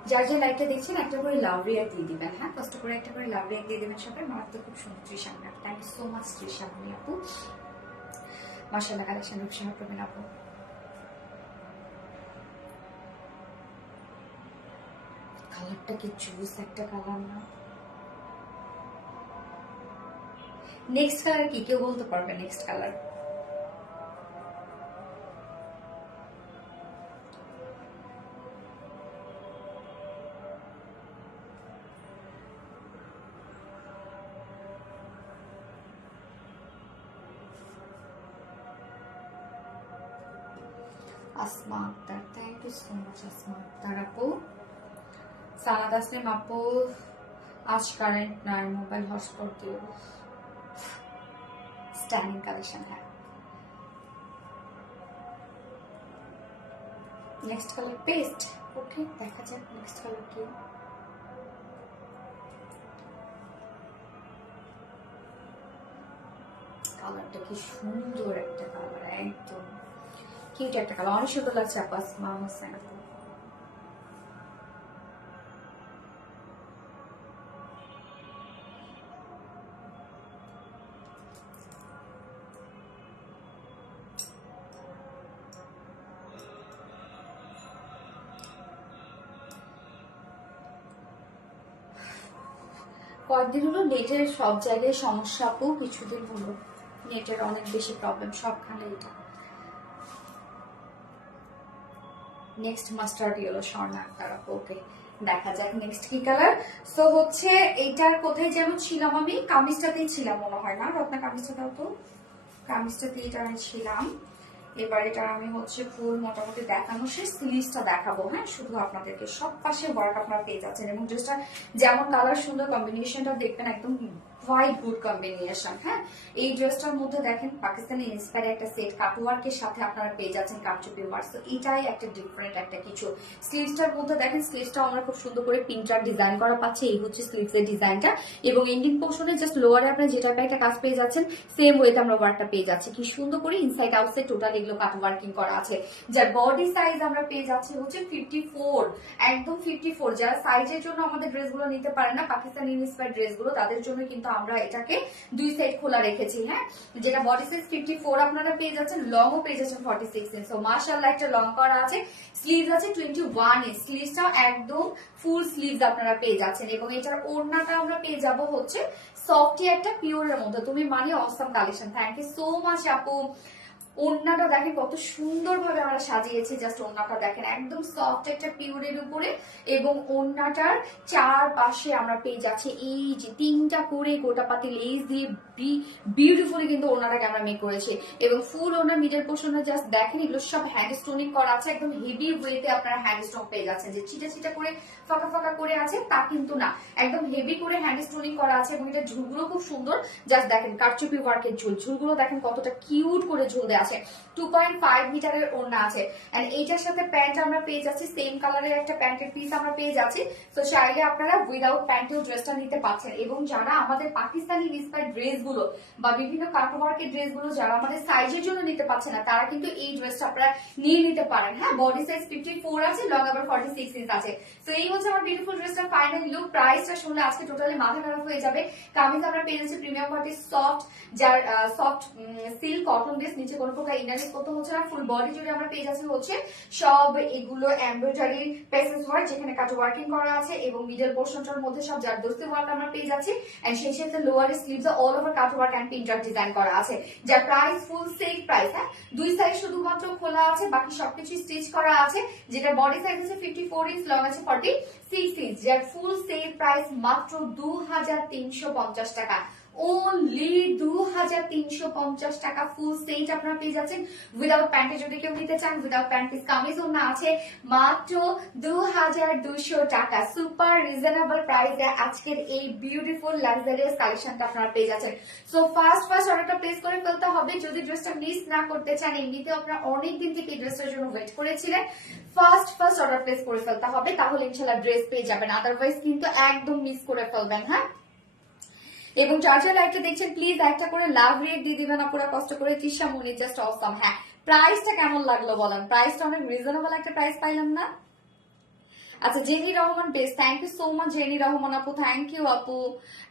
যার যে লাইকটা দেখছেন একটা করে লাভ রিয়াক্ট দিয়ে দিবেন। হ্যাঁ, কষ্ট করে একটা করে লাভ রিয়াক্ট দিয়ে দিবেন সবাই। আমার তো খুব সুন্দর তৃষামণি আপু, thank you so much Trishamoni আপু, মাশাআল্লাহ কালেকশন উৎসাহ করবেন আপু। কালারটা কি জুস একটা কালার না? নেক্সট কালার কি কেউ বলতে পারবে? Next colour Asma Akter, thank you so much Asma Akter আপু। সালাদ আসলিম আপু, আজ কারেন্ট নাই, মোবাইল হটস্পট দিও। Standing collection. হ্যাঁ, নেক্সট কালার পেস্ট। ওকে, দেখা যাক নেক্সট কালার কি। কালারটা কি সুন্দর একটা কালার, একদম কিউট একটা কালার, অনেক সুন্দর লাগছে আপু। আসমা হোসেন আপু, কয়েকদিন হলো নেটের সব জায়গায় সমস্যা আপু, কিছুদিন হলো নেটের অনেক বেশি প্রবলেম সবখানে। এটা next mustard yellow Swarna Akter আপু। ওকে, দেখা যাক নেক্সট কি কালার। সো হচ্ছে এইটার কোথায় যেন ছিলাম আমি, কামিজটাতেই ছিলাম মনে হয় না রত্না, কামিজটাতেও তো কামিজটাতে এটা আমি ছিলাম। এবার এটা আমি হচ্ছে ফুল মোটামুটি দেখানো শেষ, স্লিভসটা দেখাবো। হ্যাঁ, শুধু আপনাদেরকে সব পাশে ওয়ার্ক আপনারা পেয়ে যাচ্ছেন, এবং ড্রেসটা যেমন কালার সুন্দর, কম্বিনেশনটা দেখবেন একদম হোয়াইট গুড কম্বিনেশন। হ্যাঁ, এই ড্রেসটার মধ্যে দেখেন পাকিস্তানি ইন্সপায়ার একটা সেট কাটওয়ার্কের সাথে আপনারা পেয়ে যাচ্ছেন কারচুপি ওয়ার্ক। তো এটাই একটা ডিফারেন্ট একটা কিছু। স্লিভসটার মধ্যে দেখেন স্লিভসটা আমরা খুব সুন্দর করে পিনটার ডিজাইন করা পাচ্ছি, এই হচ্ছে স্লিভসের ডিজাইনটা। এবং এন্ডিং পোর্শনে জাস্ট লোয়ারে আপনারা যেটা একটা কাজ পেয়ে যাচ্ছেন, সেম ওয়েতে আমরা ওয়ার্কটা পেয়ে যাচ্ছি। কি সুন্দর করে ইনসাইড আউটসাইড টোটাল এগুলো কাট ওয়ার্কিং করা আছে। যার বডি সাইজ আমরা পেয়ে যাচ্ছি হচ্ছে 54, একদম 54। যারা সাইজের জন্য আমাদের ড্রেসগুলো নিতে পারে না, পাকিস্তানি ইন্সপায়ার্ড ড্রেসগুলো, তাদের জন্য কিন্তু আমরা এটাকে দুই সাইড খোলা রেখেছি। হ্যাঁ, যেটা বডি সাইজ 54 আপনারা পেয়ে যাচ্ছেন, লং ও পেয়ে যাচ্ছেন 46 ইঞ্চ। সো মাশাআল্লাহ একটা লং করা আছে, স্লিভস আছে 21 ইঞ্চ, স্লিভসটাও একদম ফুল স্লিভস আপনারা পেয়ে যাচ্ছেন। এবং এটার ওড়নাটা আমরা পেয়ে যাব হচ্ছে সফটি একটা পিওরের মধ্যে। তুমি মানে awesome collection, thank you so much আপু। ওড়নাটা দেখেন কত সুন্দর ভাবে আমরা সাজিয়েছি, জাস্ট ওড়নাটা দেখেন একদম সফট একটা পিওরের উপরে। এবং ওড়নাটার চারপাশে আমরা পেয়ে যাচ্ছি এই যে তিনটা করে গোটাপাতি লেস দিয়ে বিউটিফুলি কিন্তু ওড়নাটাকে আমরা মেক করেছি। এবং ফুল ওড়নার মিডল পোর্শনে জাস্ট দেখেন এগুলো সব হ্যান্ড স্টোনিং করা আছে, একদম হেভি ওয়েতে আপনারা হ্যান্ড স্টোন পেয়ে যাচ্ছেন। যে ছিটা ছিটা করে ফাঁকা ফাঁকা করে আছে তা কিন্তু না, একদম হেভি করে হ্যান্ড স্টোনিং করা আছে। এবং এটা ঝুলগুলো খুব সুন্দর, জাস্ট দেখেন কারচুপি ওয়ার্কের ঝুল, ঝুলগুলো দেখেন কতটা কিউট করে ঝুল দেওয়া আছে। 2.5 মিটারের ওড়না আছে। এন্ড এইটার সাথে প্যান্ট আমরা পেয়ে যাচ্ছি, সেম কালারের একটা প্যান্টের পিস আমরা পেয়ে যাচ্ছি। তো চাইলে আপনারা উইদাউট প্যান্টেও ড্রেসটা নিতে পারছেন। এবং যারা আমাদের পাকিস্তানি ইন্সপায়ার্ড ড্রেসগুলো বা বিভিন্ন কাটওয়ার্কের ড্রেসগুলো যারা আমাদের সাইজের জন্য নিতে পারছে না, তারা কিন্তু এই ড্রেসটা আপনারা নিয়ে নিতে পারেন। হ্যাঁ, বডি সাইজ 54 আছে, লং আবার 46 ইঞ্চ আছে। তো এই হচ্ছে আমার বিউটিফুল ড্রেসটা ফাইনাল লুক। প্রাইসটা শুনলে আজকে টোটালি মাথা খারাপ হয়ে যাবে। কামিজ আমরা পেয়ে যাচ্ছি প্রিমিয়াম কোয়ালিটির সফট, যার সফট সিল্ক কটন বেস, নিচে কোনো প্রকার ইনারিস করতে হচ্ছে না। ফুল বডি জুড়ে আমরা পেয়ে যাচ্ছি হচ্ছে সব এগুলো এমব্রয়ডারি পেসেস ওয়ার্ক, যেখানে কাট ওয়ার্কিং করা আছে। এবং মিডল পোর্শনটার মধ্যে সব জারদস্তি ওয়ার্ক আমরা পেয়ে যাচ্ছি। এন্ড সেই সাথে lower sleeves all over cut work and printer design করা আছে। যার প্রাইস ফুল সেট প্রাইস। হ্যাঁ, দুই সাইড শুধুমাত্র খোলা আছে, বাকি সবকিছু স্টিচ করা আছে। যেটা বডি সাইজ আছে 54 ইঞ্চ, লং আছে 46 ইঞ্চ। যার ফুল সেল প্রাইস মাত্র 2350 টাকা, ওনলি 2350 টাকা ফুল সেট আপনারা পেয়ে যাচ্ছেন উইদাউট প্যান্টে। যদি কেউ নিতে চান উইদাউট প্যান্ট পিস কামিজ ওড়না আছে মাত্র 2200 টাকা। সুপার রিজনেবল প্রাইসে আজকের এই বিউটিফুল লাক্সারিয়াস কালেকশনটা আপনারা পেয়ে যাচ্ছেন। সো ফার্স্ট অর্ডারটা প্লেস করে ফেলতে হবে যদি ড্রেসটা মিস না করতে চান। এমনিতে আপনারা অনেক দিন থেকে এই ড্রেসটার জন্য ওয়েট করেছিলেন, ফার্স্ট অর্ডার প্লেস করে ফেলতে হবে, তাহলে ইনশাআল্লাহ ড্রেস পেয়ে যাবেন। আদারওয়াইজ কিন্তু একদম মিস করে ফেলবেন। হ্যাঁ, এবং চার্জার লাইটটা দেখছেন, প্লিজ একটা করে লাভ রেট দিয়ে দিবেন আপনারা কষ্ট করে। তৃষা মনি জাস্ট অসাম। হ্যাঁ, প্রাইসটা কেমন লাগলো বলেন? প্রাইসটা অনেক রিজনেবল একটা প্রাইস পাইলাম না? আচ্ছা, জেনি রহমান বেস, thank you so much Jeni Rahman আপু, থ্যাংক ইউ আপু।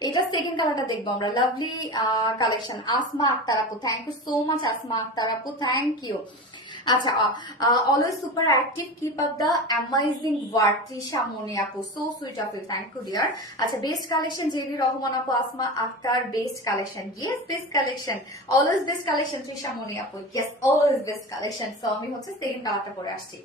এটা সেকেন্ড কালারটা দেখবো আমরা, লাভলি কালেকশন। আসমা আক্তার আপু, thank you so much Asma Akter আপু, থ্যাংক ইউ। আচ্ছা, always super active, keep up the amazing work Trisha Moni আপু, so sweet of you, thank you dear. আচ্ছা, বেস্ট কালেকশন জেনি রহমান আপু, Asma Akter, best collection. Yes, best collection, always best collection Trisha Moni আপু, yes always best collection. So আমি হচ্ছে second কালারটা পরে আসছি।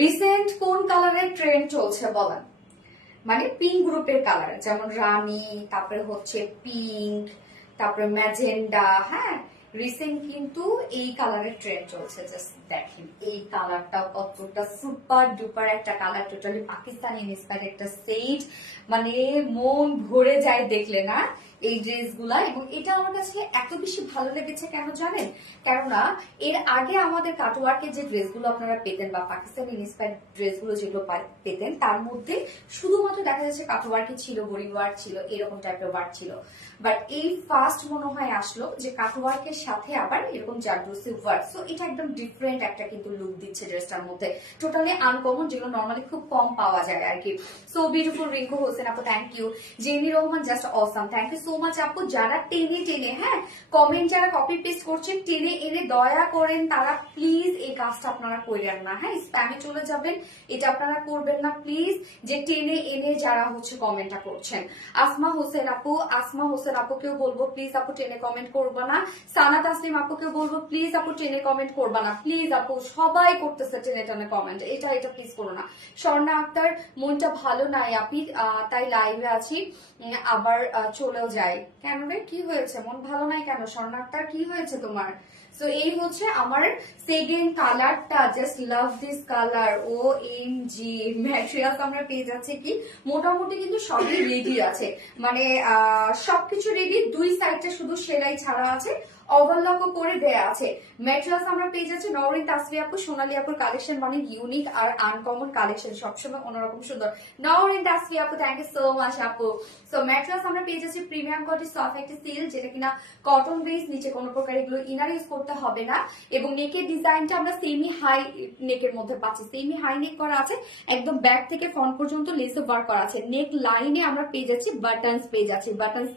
Recent কোন কালারের ট্রেন্ড চলছে বলেন? মানে পিঙ্ক গ্রুপের কালার, যেমন রানী, তারপরে হচ্ছে পিঙ্ক, তারপরে ম্যাজেন্ডা। হ্যাঁ, রিসেন্ট কিন্তু এই কালারের ট্রেন্ড চলছে। জাস্ট দেখেন এই কালারটা কতটা সুপার ডুপার একটা কালার, টোটালি পাকিস্তানি ইন্সপায়ার্ড একটা সেট, মানে মন ভরে যায় দেখলে না এই ড্রেসগুলা। এবং এটা আমার কাছে এত বেশি ভালো লেগেছে কেন জানেন? কেননা এর আগে আমাদের কাটওয়ার্কের যে ড্রেসগুলো আপনারা পেতেন বা পাকিস্তানি ইন্সপায়ার্ড ড্রেসগুলো যেগুলো পেতেন, তার মধ্যে শুধুমাত্র দেখা যাচ্ছে কাটওয়ার্কই ছিল, বোরিং ওয়ার্ক ছিল, এরকম টাইপের ওয়ার্ক ছিল। বাট এই ফার্স্ট মনে হয় আসলো যে কাটওয়ার্কের সাথে আবার এরকম জারদোসি ওয়ার্ক। সো এটা একদম ডিফারেন্ট একটা কিন্তু লুক দিচ্ছে ড্রেসটার মধ্যে, টোটালি আনকমন, যেগুলো নর্মালি খুব কম পাওয়া যায় আর কি। সো বিউটিফুল রিঙ্কু হোসেন আপু, thank you. Jemi Rahman, just awesome, thank you so much আপু। যারা টেনে টেনে, হ্যাঁ, কমেন্ট যারা কপি পেস্ট করছেন টেনে এনে দয়া করেন, তারা প্লিজ এই কাজটা আপনারা করেন না। হ্যাঁ, স্প্যামে চলে যাবেন, এটা আপনারা করবেন না প্লিজ, যে টেনে এনে যারা হচ্ছে কমেন্টটা করছেন। আসমা হোসেন আপু, আসমা হোসেন আপুকেও বলবো প্লিজ আপু টেনে কমেন্ট করবা না। সানা তাসলিম আপুকেও বলবো প্লিজ আপু টেনে কমেন্ট করবা না। প্লিজ আপু, সবাই করতেছে টেনে টেনে কমেন্ট, এটা প্লিজ করো না। স্বর্ণা আক্তার, মনটা ভালো নাই আপি, তাই লাইভে আছি, আবার চলেও যাই। কেন রে, কি হয়েছে? মন ভালো নাই কেন স্বর্ণা আক্তার, কি হয়েছে তোমার? সো এই হচ্ছে আমার সেকেন্ড কালারটা, just love this colour. O M G, materials আমরা পেয়ে যাচ্ছি কি মোটামুটি কিন্তু সবই রেডি আছে, মানে সবকিছু রেডি, দুই সাইডটা শুধু সেলাই ছাড়া আছে, ওভারলকও করে দেয়া আছে। ম্যাটেরিয়ালস আমরা পেয়ে যাচ্ছি নওরিন তাসফি আপু, সোনালী আপুর কালেকশন মানে ইউনিক আর আনকমন কালেকশন, সবসময় অন্যরকম সুন্দর। নওরিন তাসফি আপু, থ্যাংক ইউ সো মাচ আপু। সো ম্যাটেরিয়ালস আমরা পেয়ে যাচ্ছি প্রিমিয়াম কোয়ালিটি সফট একটা সিল্ক, যেটা কিনা কটন বেস, নিচে কোনো প্রকার এগুলো ইনার ইউজ করতে হবে না। এবং নেকের ডিজাইনটা আমরা সেমি হাই নেকের মধ্যে পাচ্ছি, সেমি হাই নেক করা আছে, একদম ব্যাক থেকে ফ্রন্ট পর্যন্ত লেস ওয়ার্ক করা আছে। নেক লাইনে আমরা পেয়ে যাচ্ছি বাটনস, পেয়ে যাচ্ছি বাটনস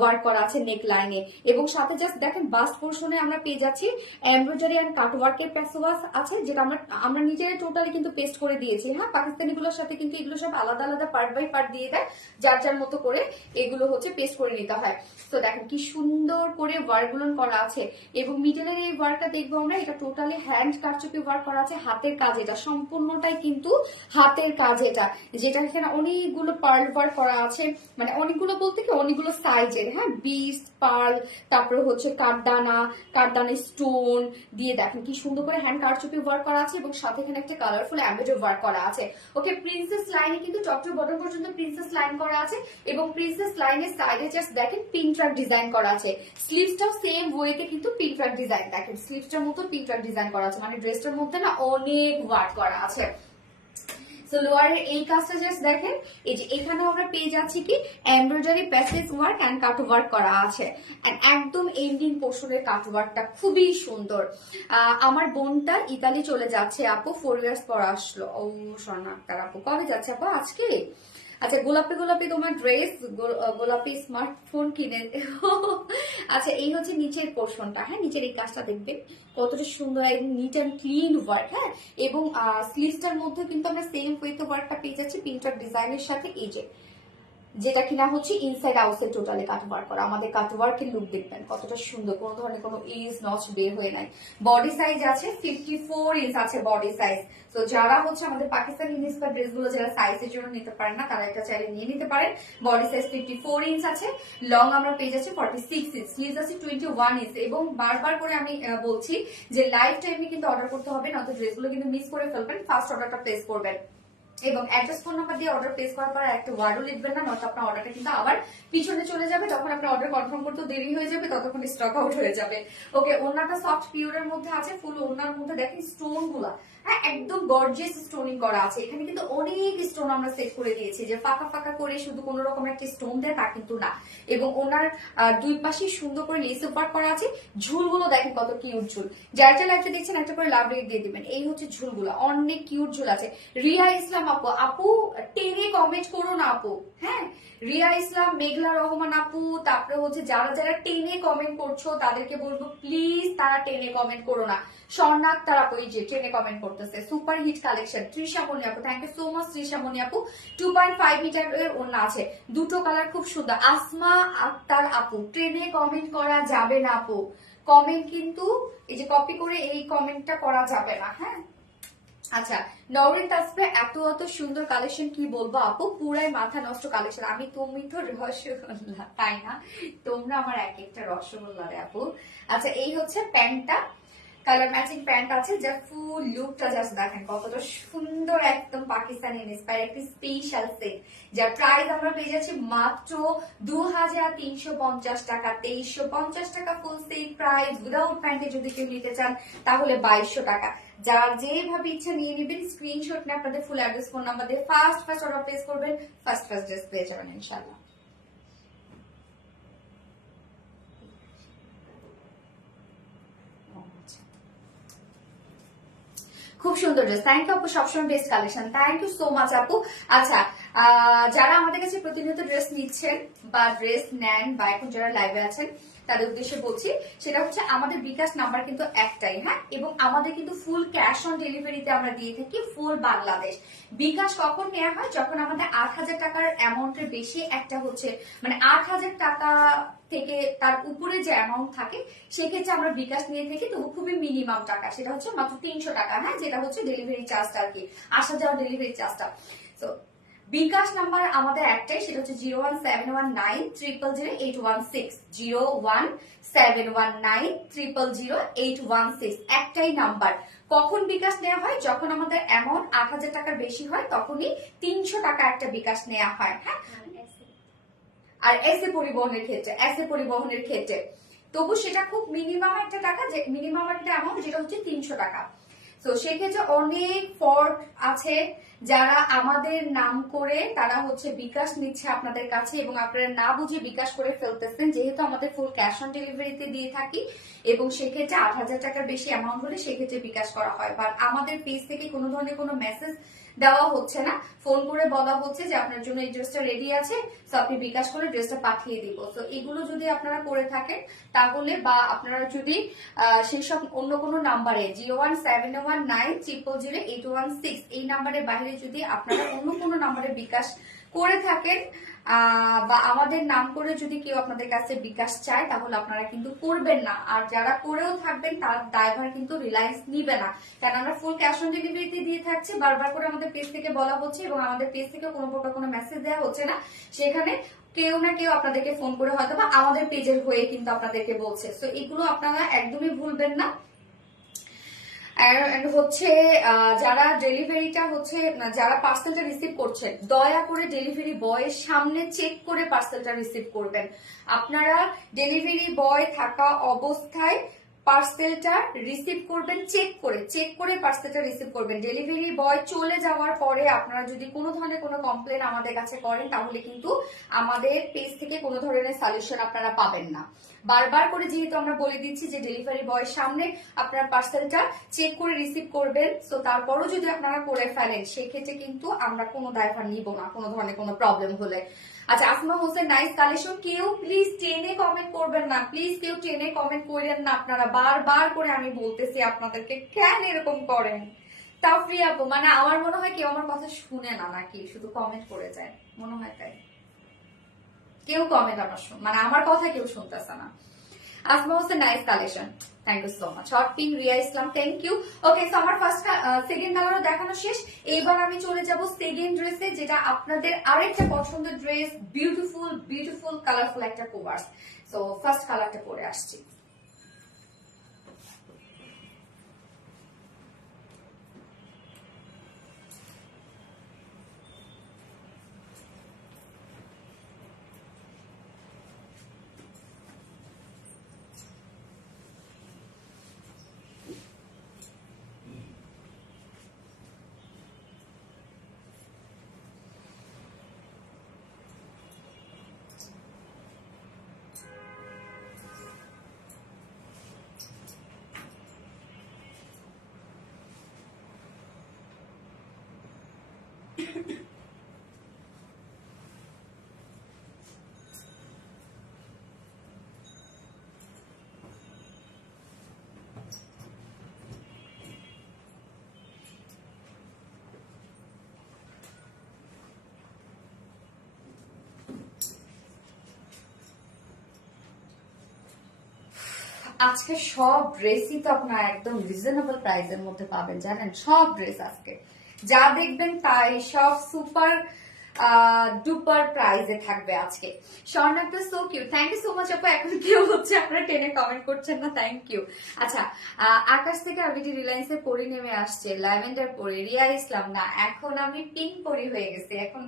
ওয়ার্ক করা আছে নেক লাইনে। এবং সাথে জাস্ট দেখেন বাস্ট পোর্শনে আমরা পেয়ে যাচ্ছি এমব্রয়ডারি এন্ড কাট ওয়ার্কের প্যাসওয়াস আছে, যেটা আমরা নিজেরাই টোটালি কিন্তু পেস্ট করে দিয়েছি। হ্যাঁ, পাকিস্তানি গুলোর সাথে কিন্তু এগুলো সব আলাদা আলাদা পার্ট বাই পার্ট দিয়ে দেয়, যার যার মতো করে এগুলো হচ্ছে পেস্ট করে নিতে হয়। তো দেখেন কি সুন্দর করে ওয়ার্ক গুলো করা আছে। এবং মিডলের এই ওয়ার্কটা দেখবো আমরা, এটা টোটালি হ্যান্ড কারচুপি ওয়ার্ক করা আছে, হাতের কাজ, এটা সম্পূর্ণটাই কিন্তু হাতের কাজ। এটা যেটা এখানে অনেকগুলো পার্ল ওয়ার্ক করা আছে, মানে অনেকগুলো বলতে কি অনেকগুলো সাইজের, হ্যাঁ, বিস পার্ল, তারপরে হচ্ছে কাঠদানা স্টোন দিয়ে দেখেন কি সুন্দর করে হ্যান্ড কারচুপি ওয়ার্ক করা আছে। এবং সাথে এখানে একটা কালারফুল এমব্রয়ডারি ওয়ার্ক করা আছে। ওকে, প্রিন্সেস লাইনে কিন্তু টপ টু বটম পর্যন্ত প্রিন্সেস লাইন করা আছে। এবং প্রিন্সেস লাইনের সাইডে জাস্ট দেখেন পিন ট্র্যাক ডিজাইন করা আছে। স্লিভসটাও সেম ওয়েতে কিন্তু পিন ট্র্যাক ডিজাইন, দেখেন স্লিভসটার মতো পিন ট্র্যাক ডিজাইন করা আছে, মানে ড্রেসটার মধ্যে না অনেক ওয়ার্ক করা আছে। সো লোয়ারের এই কাজটা জাস্ট দেখেন, এই যে এখানেও আমরা পেয়ে যাচ্ছি কি embroidery passage work and cut work করা আছে। এন্ড একদম এন্ডিং পোর্শনের কাট ওয়ার্কটা খুবই সুন্দর। আমার বোনটা ইতালি চলে যাচ্ছে আপু, 4 ইয়ার্স পর আসলো। ও স্বর্ণা আক্তার আপু, কবে যাচ্ছে আপু? আজকে? আচ্ছা, গোলাপি গোলাপি তোমার ড্রেস, গোলাপি স্মার্টফোন কিনে। আচ্ছা, এই হচ্ছে নিচের পোর্শনটা। হ্যাঁ, নিচের এই কাজটা দেখবেন কতটা সুন্দর, একদম নিট অ্যান্ড ক্লিন ওয়ার্ক। হ্যাঁ, এবং স্লিভসটার মধ্যে কিন্তু আমরা সেম ওয়েতে ওয়ার্কটা পেয়ে যাচ্ছি প্রিন্টার ডিজাইনের সাথে, এই যে যেটা কিনা হচ্ছে ইনসাইড আউটসাইড টোটালি কাট ওয়ার্ক করা। আমাদের কাট ওয়ার্কের লুক দেখবেন কতটা সুন্দর, কোনো ধরনের কোনো ইজ নচ বের হয়ে নাই। বডি সাইজ আছে 54 ইঞ্চ আছে বডি সাইজ। তো যারা হচ্ছে আমাদের পাকিস্তানি ইন্সপায়ার্ড ড্রেসগুলো যারা সাইজের জন্য নিতে পারেন না, তারা এটা চাইলে নিয়ে নিতে পারেন। বডি সাইজ 54 ইঞ্চ আছে, লং আমরা পেয়ে যাচ্ছি 46 ইঞ্চ, স্লিভস আছে 21 ইঞ্চ। এবং বারবার করে আমি বলছি যে লাইফ টাইমে কিন্তু অর্ডার করতে হবে, নয়তো ড্রেসগুলো কিন্তু মিস করে ফেলবেন। ফার্স্ট অর্ডারটা প্লেস করবেন এবং অ্যাড্রেস ফোন নাম্বার দিয়ে অর্ডার প্লেস করার পর একটা ওয়ার্ডও লিখবেন না, নয়তো আপনার অর্ডারটা কিন্তু আবার পিছনে চলে যাবে, তখন আপনার অর্ডার কনফার্ম করতে দেরি হয়ে যাবে, ততক্ষণ স্টক আউট হয়ে যাবে। ওকে, ওনাটা সফট পিওরের মধ্যে আছে, ফুল ওনার মধ্যে দেখেন স্টোন গুলা, হ্যাঁ, একদম গর্জিয়াস স্টোনিং করা আছে। এখানে কিন্তু অনেক স্টোন আমরা সেট করে দিয়েছি, যে ফাঁকা ফাঁকা করে শুধু কোন রকম একটা স্টোন দেয় তা কিন্তু না। এবং ওনার দুই পাশে সুন্দর করে লেস ওয়ার্ক করা আছে। ঝুলগুলো দেখেন কত কিউট ঝুল, যার যার একটা দেখছেন একটা করে লাভ রেট দিয়ে দিবেন। এই হচ্ছে ঝুলগুলো, অনেক কিউট ঝুল আছে। রিয়া ইসলাম আপু, আপু টেনে কমেন্ট করো না আপু। হ্যাঁ, রিয়া ইসলাম, মেঘলা রহমান আপু, তারপরে হচ্ছে যারা যারা টেনে কমেন্ট করছো তাদেরকে বলবো প্লিজ তারা টেনে কমেন্ট করো না। স্বর্ণাক তারা আপু এই যে টেনে কমেন্ট করতেছে। Super hit collection. Trisha Moni আপু, thank you so much Trisha Moni আপু। 2.5 মিটার এর ওড়না আছে, দুটো কালার খুব সুন্দর। আসমা আক্তার আপু, ট্রেনে কমেন্ট করা যাবে না আপু, কমেন্ট কিন্তু এই যে কপি করে এই কমেন্টটা করা যাবে না। হ্যাঁ, আচ্ছা, নওরিন তাসফে এত এত সুন্দর কালেকশন কি বলবো আপু, পুরাই মাথা নষ্ট কালেকশন। তুমি তো রসগোল্লা তাই না, তোমরা আমার এক একটা রসগোল্লা রে আপু। আচ্ছা, এই হচ্ছে প্যান্টটা, কালার ম্যাচিং প্যান্ট আছে, যা ফুল লুকটা জাস্ট দেখেন কতটা সুন্দর, একদম পাকিস্তানি ইন্সপায়ার একটি স্পেশাল সেট, যার প্রাইস আমরা পেয়ে যাচ্ছি মাত্র 2350 টাকা। 2350 টাকা ফুল সেট প্রাইস। উইদাউট প্যান্টে যদি কেউ নিতে চান তাহলে 2200 টাকা। যার যেভাবে ইচ্ছা নিয়ে নেবেন, স্ক্রিনশট নিয়ে আপনাদের ফুল অ্যাড্রেস ফোন নাম্বার দিয়ে ফার্স্ট অর্ডার প্লেস করবেন, ফার্স্ট ড্রেস পেয়ে যাবেন ইনশাআল্লাহ। খুব সুন্দর ড্রেস, থ্যাংক ইউ আপু, সবসময় best collection, thank you so much আপু। আচ্ছা, যারা আমাদের কাছে প্রতিনিয়ত ড্রেস নিচ্ছেন বা ড্রেস নেন বা এখন যারা লাইভে আছেন, তাদের উদ্দেশ্যে বলছি, সেটা হচ্ছে আমাদের বিকাশ নাম্বার কিন্তু একটাই, হ্যাঁ, এবং আমাদের কিন্তু ফুল ক্যাশ অন ডেলিভারিতে আমরা দিয়ে থাকি ফুল বাংলাদেশ। বিকাশ কখন নেওয়া হয়? যখন আমাদের 8000 টাকার অ্যামাউন্টের বেশি একটা হচ্ছে, মানে 8000 টাকা থেকে তার উপরে যে অ্যামাউন্ট থাকে, সেক্ষেত্রে আমরা বিকাশ নিয়ে থাকি, তবু খুবই মিনিমাম টাকা, সেটা হচ্ছে মাত্র 300 টাকা, হ্যাঁ, যেটা হচ্ছে ডেলিভারি চার্জটা আর কি, আসা যাওয়া ডেলিভারি চার্জটা। তো বিকাশ নাম্বার আমাদের একটাই, সেটা হচ্ছে 01719000816, 01719000816, একটাই নাম্বার। কখন বিকাশ নেওয়া হয়? যখন আমাদের অ্যামাউন্ট 8000 টাকার বেশি হয়, তখনই 300 টাকা একটা বিকাশ নেওয়া হয়, হ্যাঁ। আর এসে পরিবহনের ক্ষেত্রে তবু সেটা খুব মিনিমাম একটা টাকা, যে মিনিমাম একটা অ্যামাউন্ট, যেটা হচ্ছে 300 টাকা। তো সেক্ষেত্রে অনেক ফর্ট আছে যারা আমাদের নাম করে তারা হচ্ছে বিকাশ নিচ্ছে আপনাদের কাছে, এবং আপনারা না বুঝে বিকাশ করে ফেলতেছেন, যেহেতু আমাদের ফুল ক্যাশ অন ডেলিভারিতে দিয়ে থাকি, এবং সেক্ষেত্রে 8000 টাকার বেশি অ্যামাউন্ট হলে সেক্ষেত্রে বিকাশ করা হয়। বাট আমাদের পেজ থেকে কোনো ধরনের কোনো মেসেজ দেওয়া হচ্ছে না, ফোন করে বলা হচ্ছে যে আপনার জন্য এই ড্রেসটা রেডি আছে, তো আপনি বিকাশ করে ড্রেসটা পাঠিয়ে দিব। তো এগুলো যদি আপনারা করে থাকেন তাহলে, বা আপনারা যদি সেই সব অন্য কোনো নাম্বারে 01719000816 এই নাম্বারের বাইরে যদি আপনারা অন্য কোনো নাম্বারে বিকাশ করে থাকেন, বা আমাদের নাম করে যদি কেউ আপনাদের কাছে বিকাশ চায়, তাহলে আপনারা কিন্তু করবেন না। আর যারা করেও থাকবেন তার দায়ভার কিন্তু রিলায়েন্স নিবে না, কারণ আমরা ফুল ক্যাশ অন ডেলিভারিতে দিয়ে থাকছি। বারবার করে আমাদের পেজ থেকে বলা হচ্ছে, এবং আমাদের পেজ থেকে কোনো প্রকার কোনো মেসেজ দেওয়া হচ্ছে না, সেখানে কেউ না কেউ আপনাদেরকে ফোন করে হয়তো বা আমাদের পেজের হয়ে কিন্তু আপনাদেরকে বলছে। তো এগুলো আপনারা একদমই ভুলবেন না। হচ্ছে যারা ডেলিভারিটা হচ্ছে, যারা পার্সেলটা রিসিভ করছেন, দয়া করে ডেলিভারি বয়ের সামনে চেক করে পার্সেলটা রিসিভ করবেন। আপনারা ডেলিভারি বয় থাকা অবস্থায় পার্সেলটা রিসিভ করবেন, চেক করে পার্সেলটা রিসিভ করবেন। ডেলিভারি বয় চলে যাওয়ার পরে আপনারা যদি কোনো ধরনের কোনো কমপ্লেন আমাদের কাছে করেন, তাহলে কিন্তু আমাদের পেজ থেকে কোনো ধরনের সলিউশন আপনারা পাবেন না। বারবার করে যেহেতু আমরা বলে দিচ্ছি যে ডেলিভারি বয়ের সামনে আপনার পার্সেলটা চেক করে রিসিভ করবেন, তো তারপরও যদি আপনারা করে ফেলেন, সেক্ষেত্রে কিন্তু আমরা কোনো দায়ভার নিব না কোনো ধরনের কোনো প্রবলেম হলে। আচ্ছা, আসমা হোসেন, নাইস কালেকশন। কেউ প্লিজ টেনে কমেন্ট করবেন না, প্লিজ কেউ টেনে কমেন্ট করেন না আপনারা, বারবার করে আমি বলতেছি আপনাদেরকে, কেন এরকম করেন? তাফরি আপু, মানে আমার মনে হয় কেউ আমার কথা শুনে না, নাকি শুধু কমেন্ট করে যায়, মনে হয় তাই। কেউ কমেন্ট মানে আমার কথা কেউ শুনতেছে না। Asma Hossain, nice collection, thank you so much. Hot pink, Ria Islam, thank you. Okay, so আমার ফার্স্ট সেকেন্ড কালারও দেখানো শেষ। এইবার আমি চলে যাব সেকেন্ড ড্রেসে, যেটা আপনাদের আরেকটা পছন্দের ড্রেস, বিউটিফুল কালারফুল একটা কোভার্স। সো ফার্স্ট কালারটা পরে আসছি। আজকে সব ড্রেসই তো আপনার একদম রিজনেবল প্রাইসের মধ্যে পাবেন, জানেন? সব ড্রেস আজকে যা দেখবেন তাই সব সুপার ডুপার প্রাইজে থাকবে আজকে। স্বর্ণাক্ত so cute, thank you so much আপু। এখন কেউ হচ্ছে আপনারা টেনে কমেন্ট করছেন না, থ্যাংক ইউ। আচ্ছা, আকাশ থেকে আবিটি রিলায়েন্সে পরি নেমে আসছে, ল্যাভেন্ডার পরি, রিয়া ইসলাম না, এখন আমি পিঙ্ক পরি হয়ে গেছি, এখন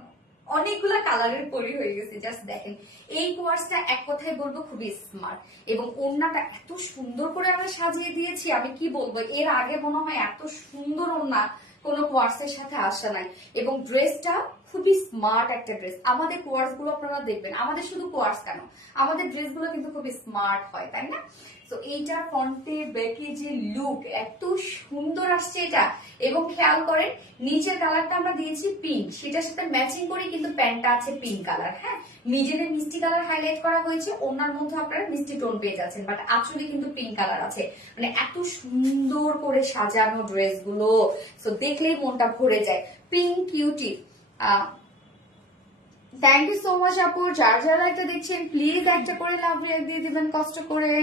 অনেকগুলা কালারের পরি হয়ে গেছে। জাস্ট দেখেন এই কোয়ার্সটা এক কথায় বলবো খুবই স্মার্ট, এবং ওড়নাটা এত সুন্দর করে আমরা সাজিয়ে দিয়েছি, আমি কি বলবো, এর আগে মনে হয় এত সুন্দর ওড়না কোনো কোয়ার্সের সাথে আসা নাই। এবং ড্রেসটা খুবই স্মার্ট একটা ড্রেস। আমাদের কোয়ার্স গুলো আপনারা দেখবেন, আমাদের শুধু কোয়ার্স কেন, আমাদের ড্রেস গুলো কিন্তু খুবই স্মার্ট হয়, তাই না? তো এইটা ফ্রন্টে ব্যাকে যে লুক এত সুন্দর আসছে এটা। এবং খেয়াল করেন নিচের কালারটা আমরা দিয়েছি পিঙ্ক, সেটার সাথে ম্যাচিং করে কিন্তু প্যান্টটা আছে পিঙ্ক কালার। হ্যাঁ, নিজেদের মিষ্টি কালার হাইলাইট করা হয়েছে, ওনার মধ্যে আপনারা মিষ্টি টোন পেয়ে যাচ্ছেন, বাট আসলে কিন্তু পিঙ্ক কালার আছে। মানে এত সুন্দর করে সাজানো ড্রেস গুলো, তো দেখলেই মনটা ভরে যায়। Pink cutie, thank you so much আপু। যার যারা একটা দেখছেন প্লিজ একটা করে লাভ রিয়াক দিয়ে দিবেন কষ্ট করে।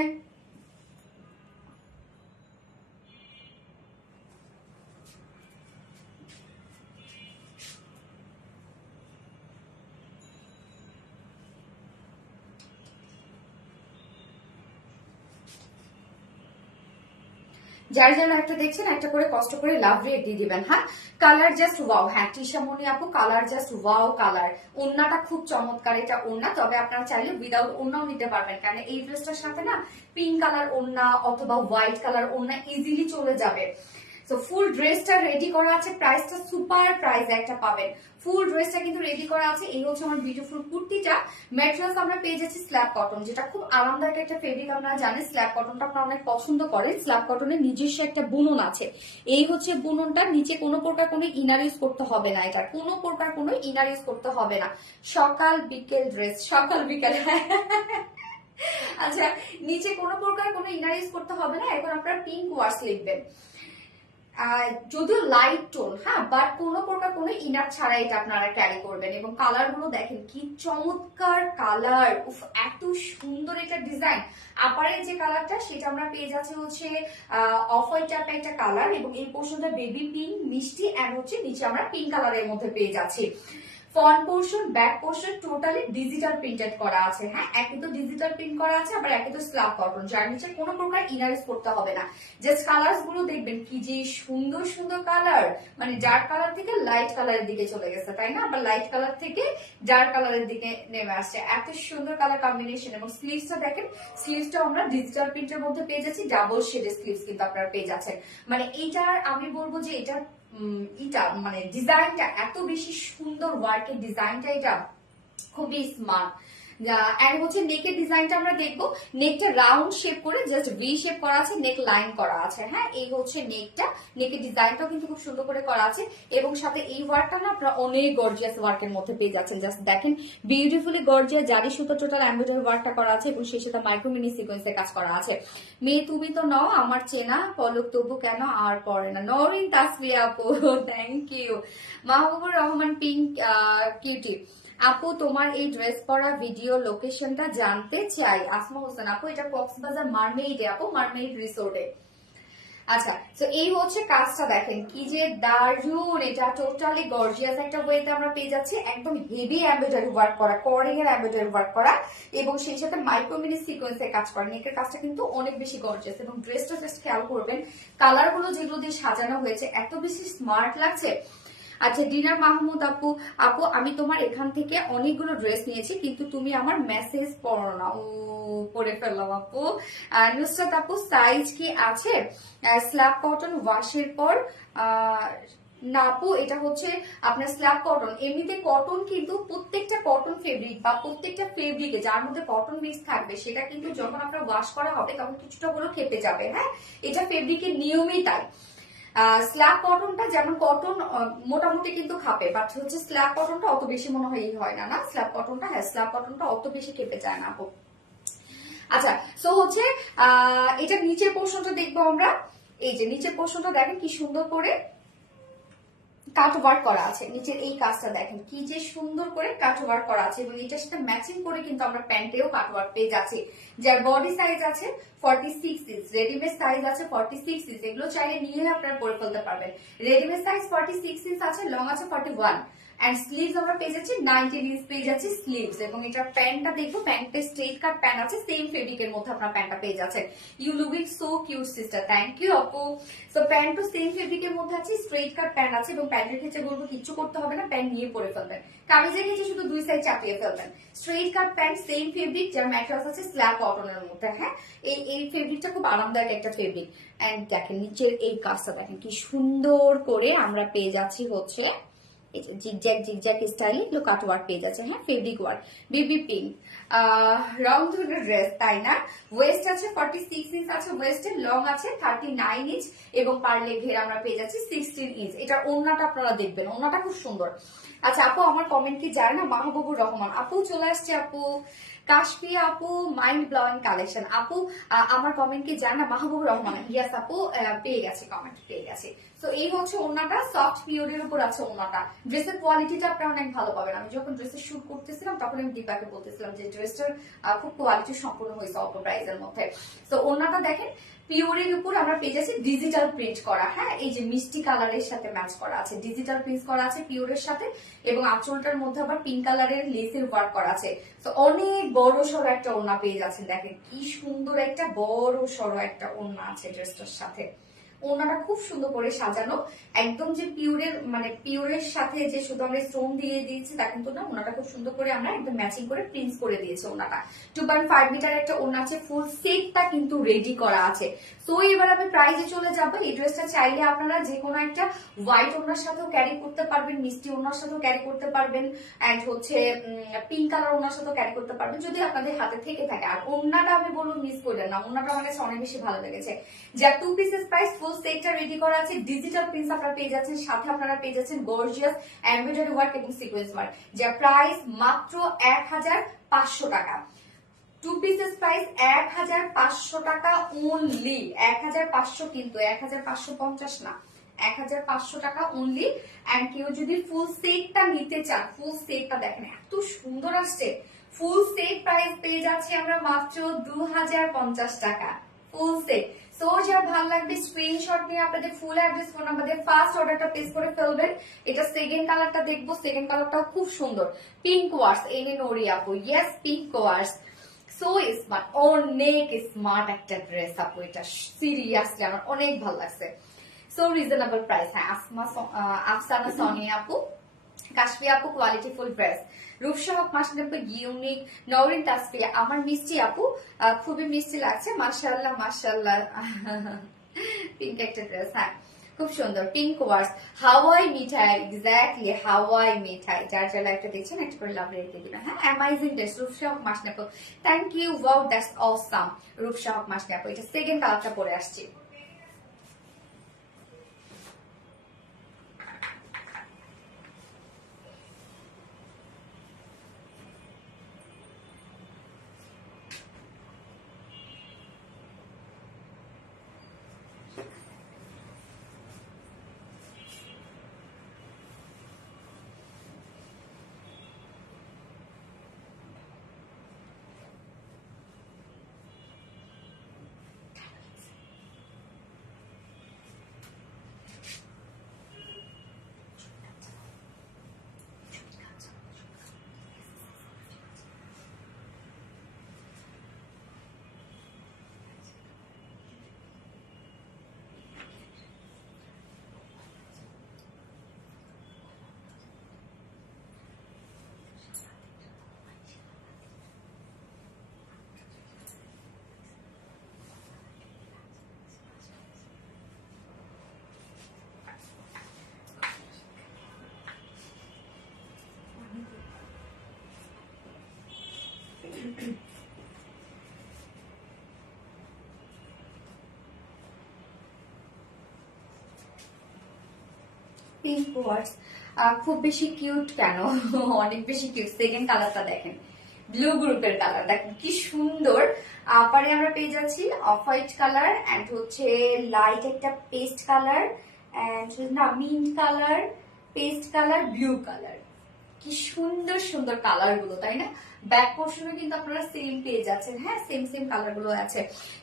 যার যারা একটা দেখছেন একটা করে কষ্ট করে লাভ রেট দিয়ে দিবেন। হ্যাঁ, কালার জাস্ট ওয়াও। হ্যাঁ, টিশামণি আপু কালার জাস্ট ওয়াও কালার। ওড়নাটা খুব চমৎকার এটা ওড়না, তবে আপনারা চাইলে উইদাউট ওড়নাও নিতে পারবেন, কারণ এই ড্রেসটার সাথে না পিঙ্ক কালার ওড়না অথবা হোয়াইট কালার ওড়না ইজিলি চলে যাবে। তো ফুল ড্রেসটা রেডি করা আছে, প্রাইসটা সুপার প্রাইস একটা পাবেন। ফুল ড্রেসটা কিন্তু রেডি করা আছে। এই হচ্ছে আমার বিউটিফুল কুর্তিটা। ম্যাটেরিয়ালস আমরা পেয়ে যাচ্ছি স্ল্যাব কটন, যেটা খুব আরামদায়ক একটা ফেব্রিক। আপনারা জানেন স্ল্যাব কটনটা আপনারা অনেক পছন্দ করেন। স্ল্যাব কটনের নিজস্ব একটা বুনন আছে, এই হচ্ছে বুননটা। নিচে কোনো প্রকার কোনো ইনার ইউজ করতে হবে না, এটা কোনো প্রকার কোনো ইনার ইউজ করতে হবে না। সকাল বিকেল ড্রেস, সকাল বিকেল। আচ্ছা, নিচে কোনো প্রকার কোনো ইনার ইউজ করতে হবে না। এখন আপনারা পিঙ্ক ওয়ার্স লিখবেন, যদিও লাইট টোন, হ্যাঁ, বাট কোনো প্রকার কোনো ইনার ছাড়া এটা আপনারা ক্যারি করবেন। এবং কালার গুলো দেখেন কি চমৎকার কালার, উফ এত সুন্দর এটা ডিজাইন। আপারের যে কালারটা সেটা আমরা পেয়ে যাচ্ছি হচ্ছে অফ হোয়াইট টাইপের একটা কালার, এবং এই পোর্শনটা বেবি পিঙ্ক মিষ্টি, এন্ড হচ্ছে নিচে আমরা পিঙ্ক কালারের মধ্যে পেয়ে যাচ্ছি। Front portion back portion totally digital printed করা আছে। হ্যাঁ, একে তো ডিজিটাল প্রিন্ট করা আছে, আবার একে তো স্ল্যাব কটন, যার নিচে কোনো প্রকার ইনার ইউজ করতে হবে না। জাস্ট কালার্স গুলো দেখবেন কি যে সুন্দর সুন্দর কালার, মানে ডার্ক কালার থেকে লাইট কালারের দিকে চলে গেছে, তাই না? আবার লাইট কালার থেকে ডার্ক কালারের দিকে নেমে আসছে, এত সুন্দর কালার কম্বিনেশন। এবং স্লিভসটা দেখেন, স্লিভসটা আমরা ডিজিটাল প্রিন্টের মধ্যে পেয়ে যাচ্ছি, ডাবল শেডের স্লিভস কিন্তু আপনারা পেয়ে যাচ্ছেন। মানে এইটার আমি বলবো যে এটা মানে ডিজাইনটা এত বেশি সুন্দর, ওয়ার্কের ডিজাইনটা এটা খুবই স্মার্ট। এন্ড হচ্ছে নেকের ডিজাইনটা আমরা দেখবো, নেকটা রাউন্ড শেপ করে জাস্ট ভি শেপ করা আছে, নেক লাইন করা আছে। হ্যাঁ, এই হচ্ছে নেকটা, নেকের ডিজাইনটাও কিন্তু খুব সুন্দর করে করা আছে। এবং সাথে এই ওয়ার্কটা না আপনারা অনেক গর্জিয়াস ওয়ার্কের মধ্যে পেয়ে যাচ্ছেন। জাস্ট দেখেন বিউটিফুলি গর্জিয়াস জারি সুতো টোটাল এমব্রয়ডারি ওয়ার্কটা করা আছে, এবং সেই সাথে মাইক্রো মিনি সিকোয়েন্সের কাজ করা আছে। মেয়ে তুমি তো নও আমার চেনা, পলক তবু কেন আর পড়ে না, নরিন তাসফিয়া আপু, thank you. Mahbubur Rahman pink cutie আপু, তোমার এই ড্রেস পরা ভিডিও লোকেশনটা জানতে চাই। আসমা হোসেন আপু, এটা কক্সবাজার মারমেইডে আপু, মারমেইড রিসোর্টে। আচ্ছা, তো এই হচ্ছে কাজটা দেখেন কি যে দারুন, এটা টোটালি গর্জিয়াস একটা ওয়েতে আমরা পেয়ে যাচ্ছি। একদম হেভি এমব্রয়ডারি ওয়ার্ক করা, কর্ডিং এর এমব্রয়ডারি ওয়ার্ক করা, এবং সেই সাথে মাইক্রো মিনি সিকোয়েন্সের কাজ করা। নেকের কাজটা কিন্তু অনেক বেশি গর্জিয়াস, এবং ড্রেসটা জাস্ট খেয়াল করবেন কালার গুলো যেগুলো দিয়ে সাজানো হয়েছে এত বেশি স্মার্ট লাগছে। আচ্ছা, ডিনার মাহমুদ আপু, আপু আমি তোমার এখান থেকে অনেকগুলো ড্রেস নিয়েছি, কিন্তু তুমি আমার মেসেজ পড়ো না। ও, পড়ে ফেললাম আপু। নুসরাত আপু, সাইজ কি আছে? স্ল্যাব কটন ওয়াশের পর না আপু, এটা হচ্ছে আপনার স্ল্যাব কটন। এমনিতে কটন কিন্তু প্রত্যেকটা কটন ফেব্রিক বা প্রত্যেকটা ফেব্রিকে যার মধ্যে কটন মিক্স থাকবে, সেটা কিন্তু যখন আপনার ওয়াশ করা হবে তখন কিছুটা হলেও খেপে যাবে। হ্যাঁ, এটা ফেব্রিকের নিয়মই তাই। স্ল্যাব কটনটা যেমন কটন মোটামুটি কিন্তু খাপে, বাট হচ্ছে স্ল্যাব কটনটা অত বেশি মনে হয় হয় না, না স্ল্যাব কটনটা, হ্যাঁ স্ল্যাব কটনটা অত বেশি খেপে যায় না আপু। আচ্ছা, সো হচ্ছে এটা নিচের পোর্শনটা দেখবো আমরা। এই যে নিচের পোর্শনটা দেখেন কি সুন্দর করে কাট ওয়ার্ক করা আছে, নিচের এই কাজটা দেখেন কি যে সুন্দর করে কাট ওয়ার্ক করা আছে, এবং এটার সাথে ম্যাচিং করে কিন্তু আমরা প্যান্টেও কাট ওয়ার্ক পেয়ে যাচ্ছি। যার বডি সাইজ আছে 46 ইঞ্চ, রেডিমেড সাইজ আছে 46 ইঞ্চ, এগুলো চাইলে নিয়ে আপনারা পরে ফেলতে পারবেন। রেডিমেড সাইজ 46 ইঞ্চ আছে, লং আছে 41, এন্ড স্লিভস আমরা পেয়ে যাচ্ছি 19 ইঞ্চ পেয়ে যাচ্ছি স্লিভস, এবং এটা প্যান্টটা দেখবো, প্যান্টে স্ট্রেট কাট প্যান্ট আছে, সেম ফেব্রিকের মধ্যে আপনার প্যান্টটা পেয়ে যাচ্ছে। You looking so cute sister, thank you আপু। সো প্যান্টও সেম ফেব্রিকের মধ্যে আছে, স্ট্রেট কাট প্যান্ট আছে, এবং প্যান্টের ক্ষেত্রে বলবো কিচ্ছু করতে হবে না, প্যান্ট নিয়ে পরে ফেলবেন। কামিজের ক্ষেত্রে শুধু দুই সাইড চাপিয়ে ফেলবেন। Straight cut pant, same fabric, যার ম্যাটেরিয়ালস আছে স্ল্যাব কটনের মধ্যে। হ্যাঁ, এই ফেব্রিকটা খুব আরামদায়ক একটা ফেব্রিক। এন্ড দেখেন নিচের এই কাজটা দেখেন কি সুন্দর করে আমরা পেয়ে যাচ্ছি হচ্ছে জিগজ্যাগ স্টাইলে এগুলো কাট ওয়ার্ক পেয়ে যাচ্ছে। হ্যাঁ, ফেব্রিক ওয়ার্ক, বেবি পিঙ্ক, রং ধরনের ড্রেস, তাই না? ওয়েস্ট আছে 46 ইঞ্চ আছে, ওয়েস্টের লং আছে 39 ইঞ্চ, এবং পার্লে ঘের আমরা পেয়ে যাচ্ছি 16 ইঞ্চ। এটার ওড়নাটা আপনারা দেখবেন, ওড়নাটা খুব সুন্দর। আচ্ছা আপু, আমার কমেন্ট কি যায় না? মাহবুবুর রহমান আপু চলে আসছে আপু। কাশফিয়া আপু, মাইন্ড ব্লোয়িং কালেকশন আপু, আমার কমেন্ট কি যায় না? মাহবুবুর রহমান, ইয়েস আপু, পেয়ে গেছে, কমেন্ট পেয়ে গেছে। তো এই হচ্ছে ওড়নাটা, সফট পিওরের উপর আছে ওড়নাটা। ড্রেসের কোয়ালিটিটা আপনারা অনেক ভালো পাবেন। আমি যখন ড্রেসের শুট করতেছিলাম তখন আমি দীপাকে বলতেছিলাম যে ড্রেসটার খুব কোয়ালিটি সম্পূর্ণ হয়েছে অল্প প্রাইসের মধ্যে। তো ওড়নাটা দেখেন পিওরের উপর আমরা পেয়ে যাচ্ছি ডিজিটাল প্রিন্ট করা। হ্যাঁ, এই যে মিষ্টি কালারের সাথে ম্যাচ করা আছে, ডিজিটাল প্রিন্ট করা আছে পিওরের সাথে, এবং আঁচলটার মধ্যে আবার পিঙ্ক কালারের লেসের ওয়ার্ক করা আছে। তো অনেক বড় সড়ো একটা ওড়না পেয়ে যাচ্ছেন, দেখেন কি সুন্দর একটা বড় সড়ো একটা ওড়না আছে ড্রেসটার সাথে। ওড়নাটা খুব সুন্দর করে সাজানো, একদম যে পিওরের মানে পিওরের সাথে যে শুধু আমরা স্টোন দিয়ে দিয়েছি তা কিন্তু না, ওড়নাটা খুব সুন্দর করে আমরা একদম ম্যাচিং করে প্রিন্ট করে দিয়েছি ওড়নাটা। 2.5 মিটার একটা ওড়না আছে, ফুল সেটটা কিন্তু রেডি করা আছে। তো এবার আমি প্রাইজে চলে যাবো। এই ড্রেসটা চাইলে আপনারা যে কোনো একটা হোয়াইট ওড়নার সাথেও ক্যারি করতে পারবেন, মিষ্টি ওড়নার সাথেও ক্যারি করতে পারবেন, এন্ড হচ্ছে পিঙ্ক কালার ওড়নার সাথেও ক্যারি করতে পারবেন যদি আপনাদের হাতে থেকে থাকে। আর ওড়নাটা আমি বলবো মিস করলেন না, ওড়নাটা আমার কাছে অনেক বেশি ভালো লেগেছে। যা 2 পিসেস প্রাইস, ফুল সেটটা রেডি করা আছে, ডিজিটাল প্রিন্ট আপনারা পেয়ে যাচ্ছেন, সাথে আপনারা পেয়ে যাচ্ছেন গর্জিয়াস এমব্রয়ডারি ওয়ার্ক এবং সিকোয়েন্স ওয়ার্ক, যার প্রাইস মাত্র 1500 টাকা। 2 পিসেস প্রাইস 1500 টাকা অনলি, 1500, কিন্তু 1550 না, 1500 টাকা অনলি। এন্ড কেউ যদি ফুল সেটটা নিতে চান, ফুল সেটটা দেখেন এত সুন্দর আসছে, ফুল সেট প্রাইস পেয়ে যাচ্ছে আমরা মাত্র 2050 টাকা ফুল সেট। সো যার ভালো লাগবে স্ক্রিনশট নিয়ে আপনাদের ফুল অ্যাড্রেস, ফোন নাম্বার দিয়ে ফার্স্ট অর্ডারটা প্লেস করে ফেলবেন। এটা সেকেন্ড কালারটা দেখবো, সেকেন্ড কালারটা খুব সুন্দর, পিঙ্ক ওয়ার্স, এনে নোরি আপু, ইয়েস পিঙ্ক ওয়ার্স, সো স্মার্ট, অনেক স্মার্ট একটা ড্রেস আপু, এটা সিরিয়াসলি আমার অনেক ভালো লাগছে। So reasonable price. হ্যাঁ, আফসানা সোনিয়া আপু, কাশফিয়া আপু, কোয়ালিটিফুল ড্রেস, রূপসা হক মাসিন আপু, ইউনিক, নওরিন তাসফিয়া, আমার মিষ্টি আপু, খুবই মিষ্টি লাগছে, মাশাআল্লাহ মাশাআল্লাহ। পিঙ্ক একটা ড্রেস, হ্যাঁ খুব সুন্দর, পিঙ্ক ওয়ার্স, হাওয়াই মিঠাই, এক্স্যাক্টলি হাওয়াই মিঠাই, যার যারা একটা দেখছেন একটা করে লাভ রেখে দিবেন। হ্যাঁ, অ্যামাজিং ড্রেস, রূপসা হক মাসিন আপু, thank you, wow that's awesome. Rupsa Haque Masin আপু, এটা সেকেন্ড কালারটা পরে আসছি। পিঙ্ক ওয়ার্স খুব বেশি কিউট কেন? অনেক বেশি কিউট। সেকেন্ড কালারটা দেখেন, ব্লু গ্রুপের কালার দেখেন কি সুন্দর। পরে আমরা পেয়ে যাচ্ছি অফ হোয়াইট কালার, এন্ড হচ্ছে লাইট একটা পেস্ট কালার, এন্ড না mint colour, paste colour, blue colour, কি সুন্দর সুন্দর কালার গুলো, তাই না? ব্যাক পোর্শনে কিন্তু আপনারা সেম পেয়ে যাচ্ছেন, হ্যাঁ সেম সেম কালার গুলো আছে।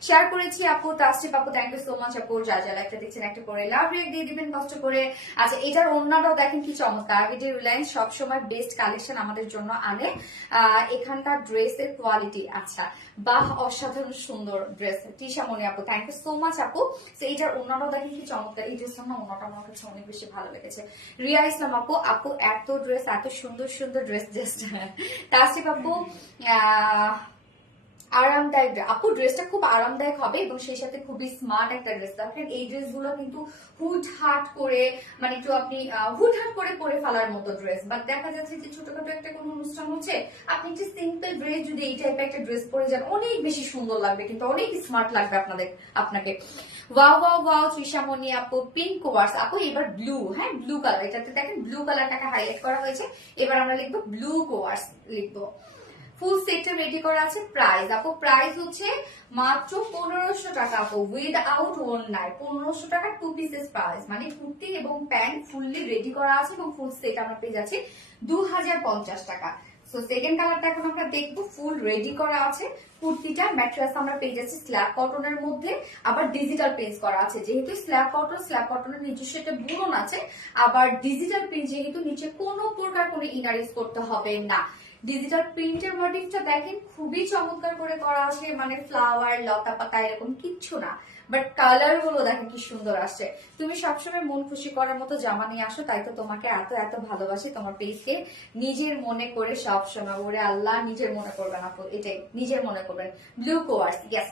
শেয়ার করেছি আপু, তাসটিপ আপু, থ্যাংক ইউ সো মাচ আপু। যা যা একটা দেখছেন একটা করে লাভ রেট দিয়ে দিবেন কষ্ট করে। আচ্ছা, এটার ওড়নাটাও দেখেন কি চমৎকার। আরবিডি রিলায়েন্স সবসময় বেস্ট কালেকশন আমাদের জন্য আনে। এখানকার ড্রেসের কোয়ালিটি, আচ্ছা বাহ, অসাধারণ সুন্দর ড্রেস। টিশামণি আপু, থ্যাংক ইউ সো মাচ আপু। তো এইটার ওড়নাটাও দেখেন কি চমৎকার। এই ড্রেসটা না, ওড়নাটা আমার কাছে অনেক বেশি ভালো লেগেছে। রিয়া ইসলাম আপু, আপু এত ড্রেস, এত সুন্দর সুন্দর ড্রেস, জাস্ট তাসটিপ আপু আরামদায়ক। আপু ড্রেসটা খুব আরামদায়ক হবে এবং সেই সাথে খুবই স্মার্ট একটা ড্রেস। দেখেন এই ড্রেসগুলো কিন্তু হুটহাট করে, মানে একটু আপনি হুটহাট করে পরে ফেলার মতো ড্রেস, বাট দেখা যাচ্ছে যে ছোটখাটো একটা কোনো অনুষ্ঠান হচ্ছে, আপনি একটা সিম্পল ড্রেস যদি এই টাইপের একটা ড্রেস পরে যান, অনেক বেশি সুন্দর লাগবে, কিন্তু অনেক স্মার্ট লাগবে আপনাকে। ওয়াও ওয়াও ওয়াও, তৃষামণি আপু, পিঙ্ক ওয়ার্স আপু, এবার ব্লু, হ্যাঁ ব্লু কালার, এটাতে দেখেন ব্লু কালারটাকে হাইলাইট করা হয়েছে। এবার আমরা লিখবো ব্লু কোয়ার্স লিখবো। ফুল সেটটা রেডি করা আছে। প্রাইস আপু, প্রাইস হচ্ছে মাত্র 1500 টাকা আপু, উইদাউট ওড়নায় 1500 টাকা 2 পিসেস প্রাইস, মানে কুর্তি এবং প্যান্ট ফুললি রেডি করা আছে এবং ফুল সেট আমরা পেয়ে যাচ্ছি 2050 টাকা। সো সেকেন্ড কালারটা এখন আমরা দেখবো, ফুল রেডি করা আছে। কুর্তিটা ম্যাট্রিয়াস আমরা পেয়ে যাচ্ছি স্ল্যাব কটনের মধ্যে, আবার ডিজিটাল প্রিন্ট করা আছে। যেহেতু স্ল্যাব কটনের নিজস্ব একটা বুনন আছে, আবার ডিজিটাল প্রিন্ট যেহেতু নিচে কোনো প্রকার কোনো ইনারিজ করতে হবে না। ডিজিটাল প্রিন্টের মোটিভটা দেখেন খুবই চমৎকার করে করা আছে, মানে ফ্লাওয়ার লতা পাতা এরকম কিচ্ছু না, বাট কালার গুলো দেখেন কি সুন্দর আসছে। তুমি সবসময় মন খুশি করার মতো জামা নিয়ে আসো, তাই তো তোমাকে এত এত ভালোবাসি। তোমার পেজকে নিজের মনে করে সবসময়, ওরে আল্লাহ নিজের মনে করবেন আপু, এটাই নিজের মনে করবেন। ব্লু কোয়ার্স, ইয়েস,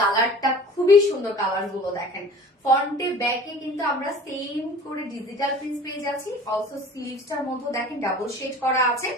কালারটা খুবই সুন্দর। কালার গুলো দেখেন, ফ্রন্টে ব্যাকে কিন্তু আমরা সেম করে ডিজিটাল প্রিন্ট পেয়ে যাচ্ছি। অলসো স্লিভসটার মধ্যে দেখেন ডাবল শেড করা আছে।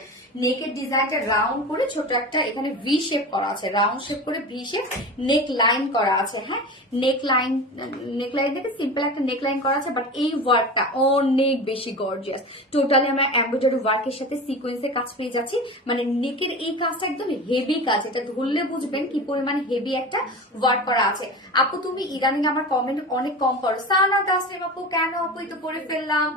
নেকের ডিজাইনটা রাউন্ড করে ছোট একটা এখানে ভি শেপ করা আছে, রাউন্ড শেপ করে ভি শেপ নেক লাইন করা আছে। হ্যাঁ, নেক লাইন থেকে সিম্পল একটা নেক লাইন করা আছে, বাট এই ওয়ার্কটা অনেক বেশি গর্জিয়াস। টোটালি আমরা এমব্রয়ডারি ওয়ার্কের সাথে সিকোয়েন্সের কাজ পেয়ে যাচ্ছি, মানে নেকের এই কাজটা একদম হেভি কাজ, এটা ধরলে বুঝবেন কি পরিমাণে হেভি একটা ওয়ার্ক করা আছে। আপু তুমি ইদানিং আমার কমেন্ট অনেক কম করো, সানা তাসলিম আপু কেন আপু তো করে ফেললাম।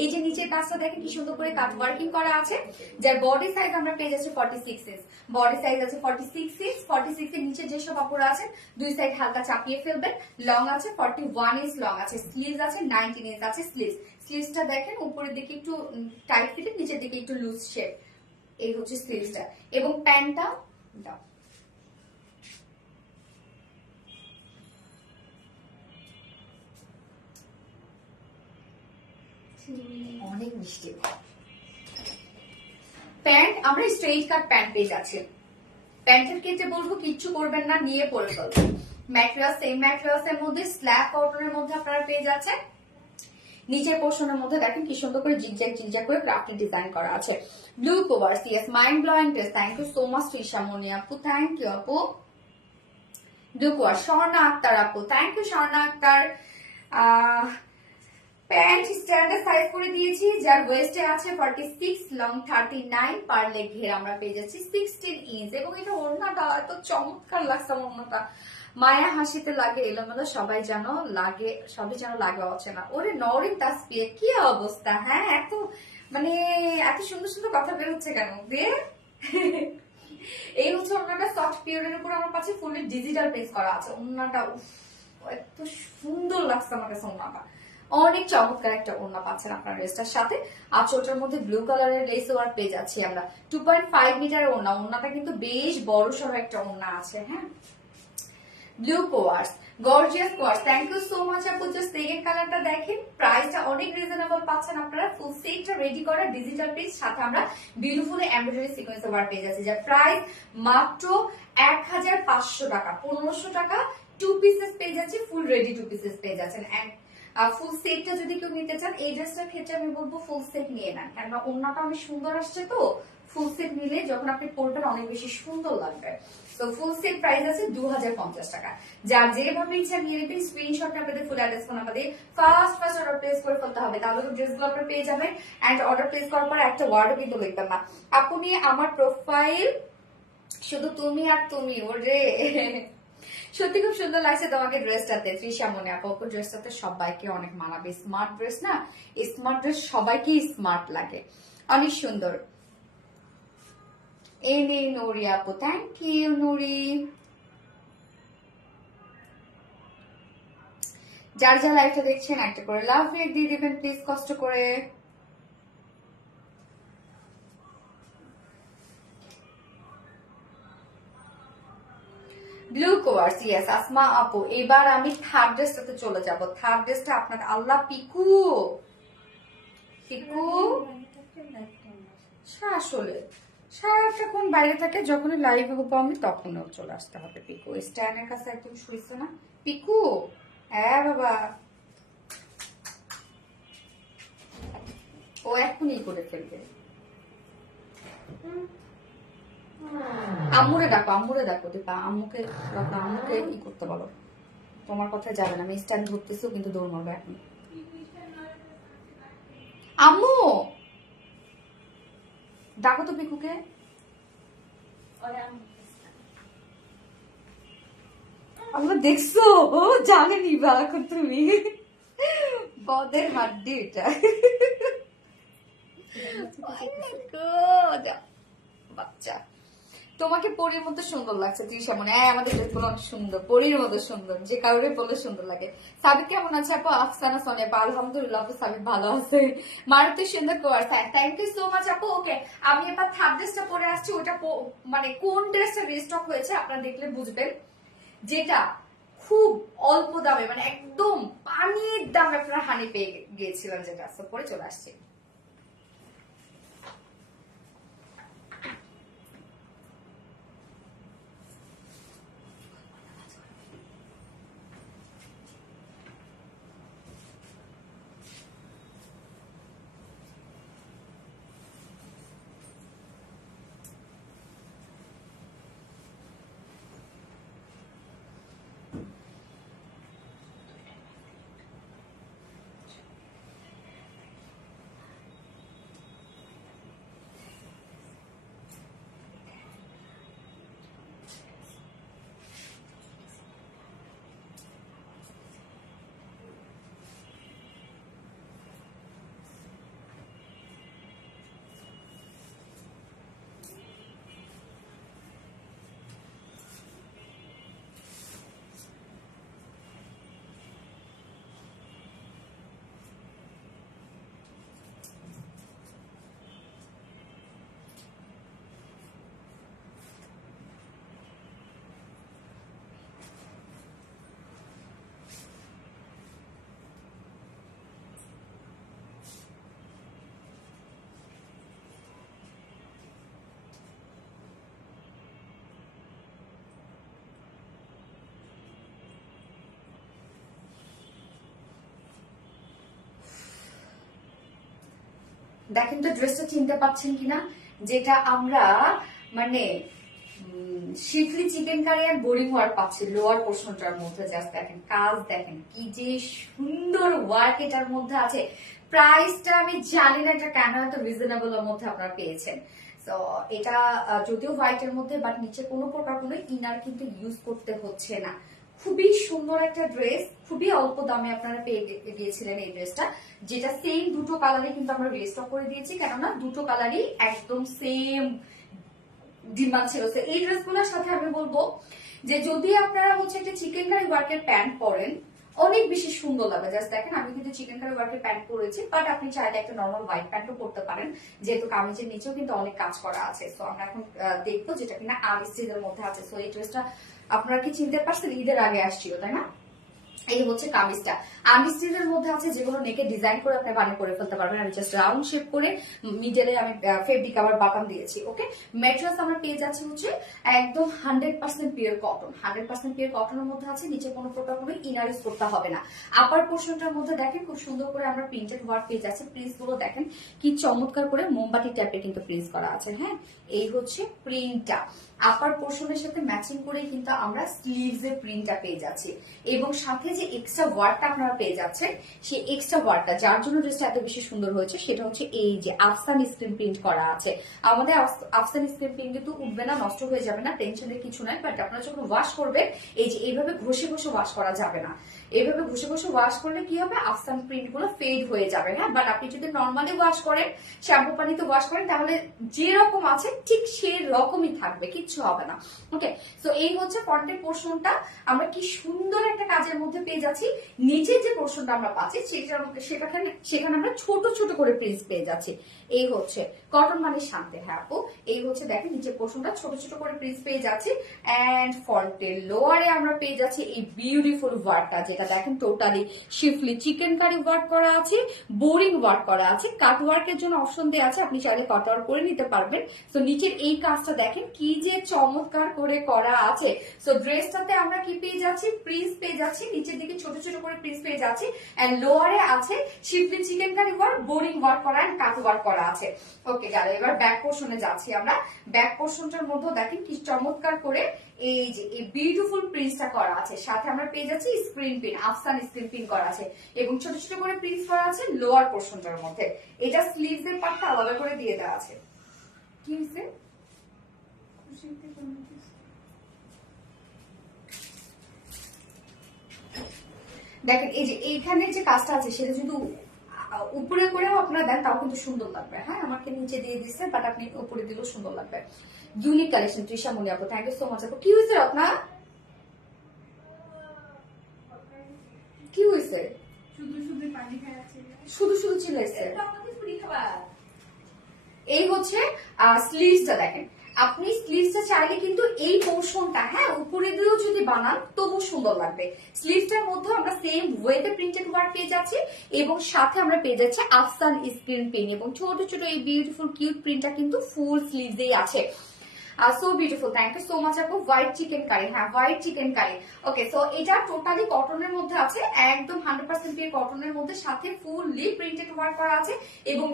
এই যে নিচের কাজটা দেখেন কি সুন্দর করে কাট ওয়ার্কিং করা আছে, যার বডি সাইজ আমরা পেয়ে যাচ্ছি 46 ইঞ্চ। বডি সাইজ আছে 46 ইঞ্চ। 46 এর নিচে যেসব আপুরা আছেন দুই সাইড হালকা চাপিয়ে ফেলবেন। লং আছে 41 ইঞ্চ লং আছে, স্লিভস আছে 19 ইঞ্চ আছে স্লিভস। স্লিভসটা দেখেন উপরের দিকে একটু টাইট ফিটিং, নিচের দিকে একটু লুজ শেপ, এই হচ্ছে স্লিভসটা। এবং প্যান্টটা দাও, অনেক মিষ্টি। প্যান্ট আমরা স্ট্রেইট কাট প্যান্ট পেয়ে যাচ্ছি। প্যান্টের ক্ষেত্রে বলবো কিচ্ছু করবেন না, নিয়ে পরে ফেলবেন। ম্যাটেরিয়াল সেম ম্যাটেরিয়ালসের মধ্যে স্ল্যাব কটনের মধ্যে আপনারা পেয়ে যাচ্ছেন। নিচের পোর্শনের মধ্যে দেখেন কি সুন্দর করে জিগজ্যাগ করে ক্রাফটেড ডিজাইন করা আছে। Blue cover, yes, mind blowing dress. Thank you so much Trishamoni আপু, থ্যাংক ইউ আপু। ব্লু কভার, স্বর্ণা আক্তার আপু, thank you Swarna Akter. Pant standard size করে দিয়েছি, যার ওয়েস্টে আছে 46, লং 39, পার লেগ ঘের আমরা পেয়ে যাচ্ছি 16 ইঞ্চ। এবং এটা ওড়নাটা এত চমৎকার লাগছে, ওড়নাটা মায়া হাসিতে লাগে এলোমেলো, সবাই যেন লাগে অচেনা। ওরে নরিন তাসফিয়া, কি অবস্থা? হ্যাঁ, মানে এত সুন্দর সুন্দর কথা বের হচ্ছে কেন দিয়ে? এই হচ্ছে ওড়নাটা, সফট পিওরের উপর আমার কাছে ফুল ডিজিটাল পেজ করা আছে। ওড়নাটা এত সুন্দর লাগছে আমার কাছে, ওড়নাটা অনেক চমৎকার একটা ওড়না পাচ্ছেন আপনার ড্রেসটার সাথে। আঁচলটার মধ্যে ব্লু কালারের লেস ওয়ার্ক পেয়ে যাচ্ছি আমরা। 2.5 মিটার ওড়না, ওড়নাটা কিন্তু বেশ বড় সড়ো একটা ওড়না আছে। হ্যাঁ, blue quartz, gorgeous quartz, thank you so much আপু। জাস্ট সেকেন্ড কালারটা দেখেন, প্রাইসটা অনেক রিজনেবল পাচ্ছেন আপনারা। ফুল সেটটা রেডি করা ডিজিটাল পিস, সাথে আমরা বিউটিফুল এমব্রয়ডারি সিকোয়েন্স ওয়ার্ক পেয়ে যাচ্ছি, যার প্রাইস মাত্র 1500 টাকা। 1500 টাকা 2 পিসেস পেয়ে যাচ্ছি, ফুল রেডি 2 পিসেস পেয়ে যাচ্ছেন। ফুল সেটটা যদি কেউ নিতে চান, এই ড্রেসটার ক্ষেত্রে আমি বলবো ফুল সেট নিয়ে নেন, কেননা ওড়নাটা অনেক সুন্দর আসছে, তো ফুল সেট নিলে যখন আপনি পরবেন অনেক বেশি সুন্দর লাগবে। তো ফুল সেট প্রাইস আছে 2050 টাকা। যার যেভাবে ইচ্ছা নিয়ে নেবেন, স্ক্রিনশট আপনাদের ফুল অ্যাড্রেস ফোন আমাদের ফার্স্ট অর্ডার প্লেস করে ফেলতে হবে, তাহলে ড্রেসগুলো আপনারা পেয়ে যাবেন। এন্ড অর্ডার প্লেস করার পর একটা ওয়ার্ডও কিন্তু লিখবেন না, আপনি আমার প্রোফাইল শুধু তুমি আর তুমি, ওরে সত্যি খুব সুন্দর লাগছে তোমাকে ড্রেসটাতে। তৃষা মনে আপু ড্রেসটাতে সবাইকে অনেক মানাবে, স্মার্ট ড্রেস না, স্মার্ট ড্রেস সবাইকে স্মার্ট লাগে, অনেক সুন্দর। এই নে নুরি আপু, থ্যাংক ইউ নুরি। যার যা লাইফটা দেখছেন একটা করে লাভ রেট দিয়ে দিবেন প্লিজ, কষ্ট করে। ব্লু কোয়ার্স, ইয়েস আসমা আপু। এবার আমি থার্ড ড্রেসটাতে চলে যাব। থার্ড ড্রেসটা আপনার আল্লাহ পিকু, পিকু আসলে সারাটা কোন বাইরে থাকে, যখনই লাইভ হবো আমি তখনও চলে আসতে হবে। পিকু স্ট্যান্ডের কাছে একদম শুয়েছে না পিকু? হ্যাঁ বাবা, ও এখনই করে ফেলবে। আম্মুরে ডাকো, আম্মুরে ডাকো দীপা, আম্মুকে ডাকো, আম্মুকে ই করতে বলো। তোমার কথা যাবে না, আমি স্ট্যান্ড ধরতেছি কিন্তু দৌড় মারবো এখন। আম্মু ডাকো তো পিকুকে। আমরা দেখছো, ও জানেনি বা এখন তুমি বদের হাড্ডি এটা। বাচ্চা তোমাকে পরীর মতো সুন্দর লাগছে তৃষা মনে। আমাদের ড্রেসগুলো অনেক সুন্দর, পরীর মতো সুন্দর, যে কাউরে বলে সুন্দর লাগে। সাবিক কেমন আছে আপু? আফসানা সোনে আলহামদুলিল্লাহ আপু, সাবিক ভালো আছে। মারুতি সুন্দর কোয়ার, থ্যাংক ইউ সো মাচ আপু। ওকে, আমি এবার থার্ড ড্রেসটা পরে আসছি। ওটা মানে কোন ড্রেসটা রিস্টক হয়েছে আপনারা দেখলে বুঝবেন, যেটা খুব অল্প দামে, মানে একদম পানির দামে আপনারা হানি পেয়ে গিয়েছিলাম, যেটা পরে চলে আসছে। দেখেন তো ড্রেসটা চিনতে পাচ্ছেন কিনা, যেটা আমরা মানে শিফলি চিকেন কারি আর বোরিং ওয়ার্ক পাচ্ছি লোয়ার পোর্শনটার মধ্যে। জাস্ট দেখেন কাজ, দেখেন কি যে সুন্দর ওয়ার্ক এটার মধ্যে আছে। প্রাইসটা আমি জানি না এটা কেন এত রিজনেবল এর মধ্যে আপনারা পেয়েছেন। তো এটা যদিও হোয়াইটের মধ্যে, বাট নিচে কোনো প্রকার কোনো ইনার কিন্তু ইউজ করতে হচ্ছে না। খুবই সুন্দর একটা ড্রেস, খুবই অল্প দামে আপনারা পেয়ে গিয়েছিলেন এই ড্রেসটা, যেটা সেম দুটো কালারই কিন্তু আমরা রিস্টক করে দিয়েছি, কেননা দুটো কালারই একদম সেম ডিমান্ড ছিল। এই ড্রেসগুলোর সাথে আমি বলবো যে যদি আপনারা হচ্ছে একটা চিকেন কারি ওয়ার্কের প্যান্ট পরেন অনেক বেশি সুন্দর লাগবে। জাস্ট দেখেন আমি কিন্তু চিকেন কারি ওয়ার্কের প্যান্ট পরেছি, বাট আপনি চাইলে একটা নর্মাল হোয়াইট প্যান্টও পরতে পারেন, যেহেতু কামিজের নিচেও কিন্তু অনেক কাজ করা আছে। তো আমরা এখন দেখবো যেটা কিনা আমিস্ট্রিজের মধ্যে আছে। সো এই ড্রেসটা আপনারা কি চিনতে পারছেন? ঈদের আগে আসছিল তাই না? এই হচ্ছে কামিজটা। আমিস্ট্রিজের মধ্যে আছে, যেগুলো নেকে ডিজাইন করে আপনি বানিয়ে করে ফেলতে পারবেন। আমি জাস্ট রাউন্ড শেপ করে মিডলে আমি ফেব্রিক আবার বাটন দিয়েছি। ওকে, ম্যাট্রেস আমরা পেয়ে যাচ্ছি হচ্ছে একদম 100% পিওর কটন। 100% পিওর কটনের মধ্যে আছে, নিচে কোনো প্রকার কোনো ইনার ইউজ করতে হবে না। আপার পোর্শনটার মধ্যে দেখেন খুব সুন্দর করে আমরা প্রিন্টেড ওয়ার্ক পেয়ে যাচ্ছি। প্রিন্স গুলো দেখেন কি চমৎকার করে মোমবাতি টাইপের কিন্তু প্রিন্ট করা আছে। হ্যাঁ, এই হচ্ছে প্রিন্টটা। আপার পোর্শনের সাথে ম্যাচিং করে কিন্তু আমরা স্লিভস এর প্রিন্টটা পেয়ে যাচ্ছি, এবং সাথে যে এক্সট্রা ওয়ার্কটা আপনারা পেয়ে যাচ্ছেন, সেই এক্সট্রা ওয়ার্কটা যার জন্য ড্রেসটা এত বেশি সুন্দর হয়েছে সেটা হচ্ছে এই যে আফসান স্ক্রিন প্রিন্ট করা আছে। আমাদের আফসান স্ক্রিন প্রিন্ট কিন্তু উঠবে না, নষ্ট হয়ে যাবে না, টেনশনের কিছু নাই। বাট আপনারা যখন ওয়াশ করবেন এই যে এইভাবে ঘষে ঘষে ওয়াশ করা যাবে না। এইভাবে ঘষে ঘষে ওয়াশ করলে কি হবে, আফসান প্রিন্ট গুলো ফেড হয়ে যাবে। হ্যাঁ, বাট আপনি যদি নর্মালি ওয়াশ করেন, শ্যাম্পু পানিতে ওয়াশ করেন, তাহলে যেরকম আছে ঠিক সেই রকমই থাকবে, কিচ্ছু হবে না। ওকে, সো এই হচ্ছে ফ্রন্টের পোর্শনটা। আমরা কি সুন্দর একটা কাজের মধ্যে পেয়ে যাচ্ছি। নিচের যে পোর্শনটা আমরা পাচ্ছি সেখানে আমরা ছোট ছোট করে প্রিন্স পেয়ে যাচ্ছি। এই হচ্ছে কটন মানে শান্তি। হ্যাঁ আপু, এই হচ্ছে দেখেন নিচের পোর্শনটা ছোট ছোট করে প্রিন্স পেয়ে যাচ্ছি। এন্ড ফ্রন্টের লোয়ারে আমরা পেয়ে যাচ্ছি এই বিউটিফুল ওয়ার্কটা, যেটা দেখেন totally schiffli chikankari work করা আছে, বোরিং ওয়ার্ক করা আছে, কাট ওয়ার্কের জন্য অপশন দেওয়া আছে, আপনি চাইলে কাট ওয়ার্ক করে নিতে পারবেন। তো নিচের এই কাজটা দেখেন কি যে চমৎকার করে করা আছে। সো ড্রেসটাতে আমরা কি পেয়ে যাচ্ছি, প্রিন্স পেয়ে যাচ্ছি, নিচের দিকে ছোট ছোট করে প্রিন্স পেয়ে যাচ্ছি। এন্ড লোয়ারে আছে schiffli chikankari work, boring work করা এন্ড কাট ওয়ার্ক করা আছে। ওকে গেল, এবার ব্যাক পোর্শনে যাচ্ছি আমরা। ব্যাক পোর্শনটার মধ্যে দেখেন কি চমৎকার করে এই যে এই বিউটিফুল প্রিন্টটা করা আছে, সাথে আমরা পেয়ে যাচ্ছি স্ক্রিন প্রিন্ট, আফসান স্ক্রিন প্রিন্ট করা আছে এবং ছোট ছোট করে প্রিন্ট করা আছে লোয়ার পোর্শনটার মধ্যে। এটা স্লিভস এর পার্টটা আলাদা করে দিয়ে দেওয়া আছে। কি হইছে, দেখেন এই যে এইখানে যে কাজটা আছে সেটা যদি উপরে করেও আপনারা দেন তাও কিন্তু সুন্দর লাগবে। হ্যাঁ, আমাকে নিচে দিয়ে দিচ্ছে, বাট আপনি উপরে দিলেও সুন্দর লাগবে। ইউনিক কালেকশন তৃষা মনি আপু, থ্যাংক ইউ সো মাচ আপু। কি হয়েছে আপনার, কি হয়েছে, শুধু শুধু চিল্লাইছে। এই হচ্ছে স্লিভসটা দেখেন, আপনি স্লিভসটা চাইলে কিন্তু এই পোর্শনটা হ্যাঁ উপরে দিয়েও যদি বানান তবু সুন্দর লাগবে। স্লিভসটার মধ্যে আমরা সেম ওয়েতে প্রিন্টেড ওয়ার্ক পেয়ে যাচ্ছি এবং সাথে আমরা পেয়ে যাচ্ছি আফসান স্ক্রিন প্রিন্ট এবং ছোট ছোট এই বিউটিফুল কিউট প্রিন্টটা কিন্তু ফুল স্লিভসেই আছে। So beautiful, thank you so much আপু। হোয়াইট চিকেন কারি, হ্যাঁ white chicken curry. Okay, so এটা টোটালি কটনের মধ্যে আছে, একদম 100% পিওর কটনের মধ্যে, সাথে ফুললি প্রিন্টেড ওয়ার্ক করা আছে এবং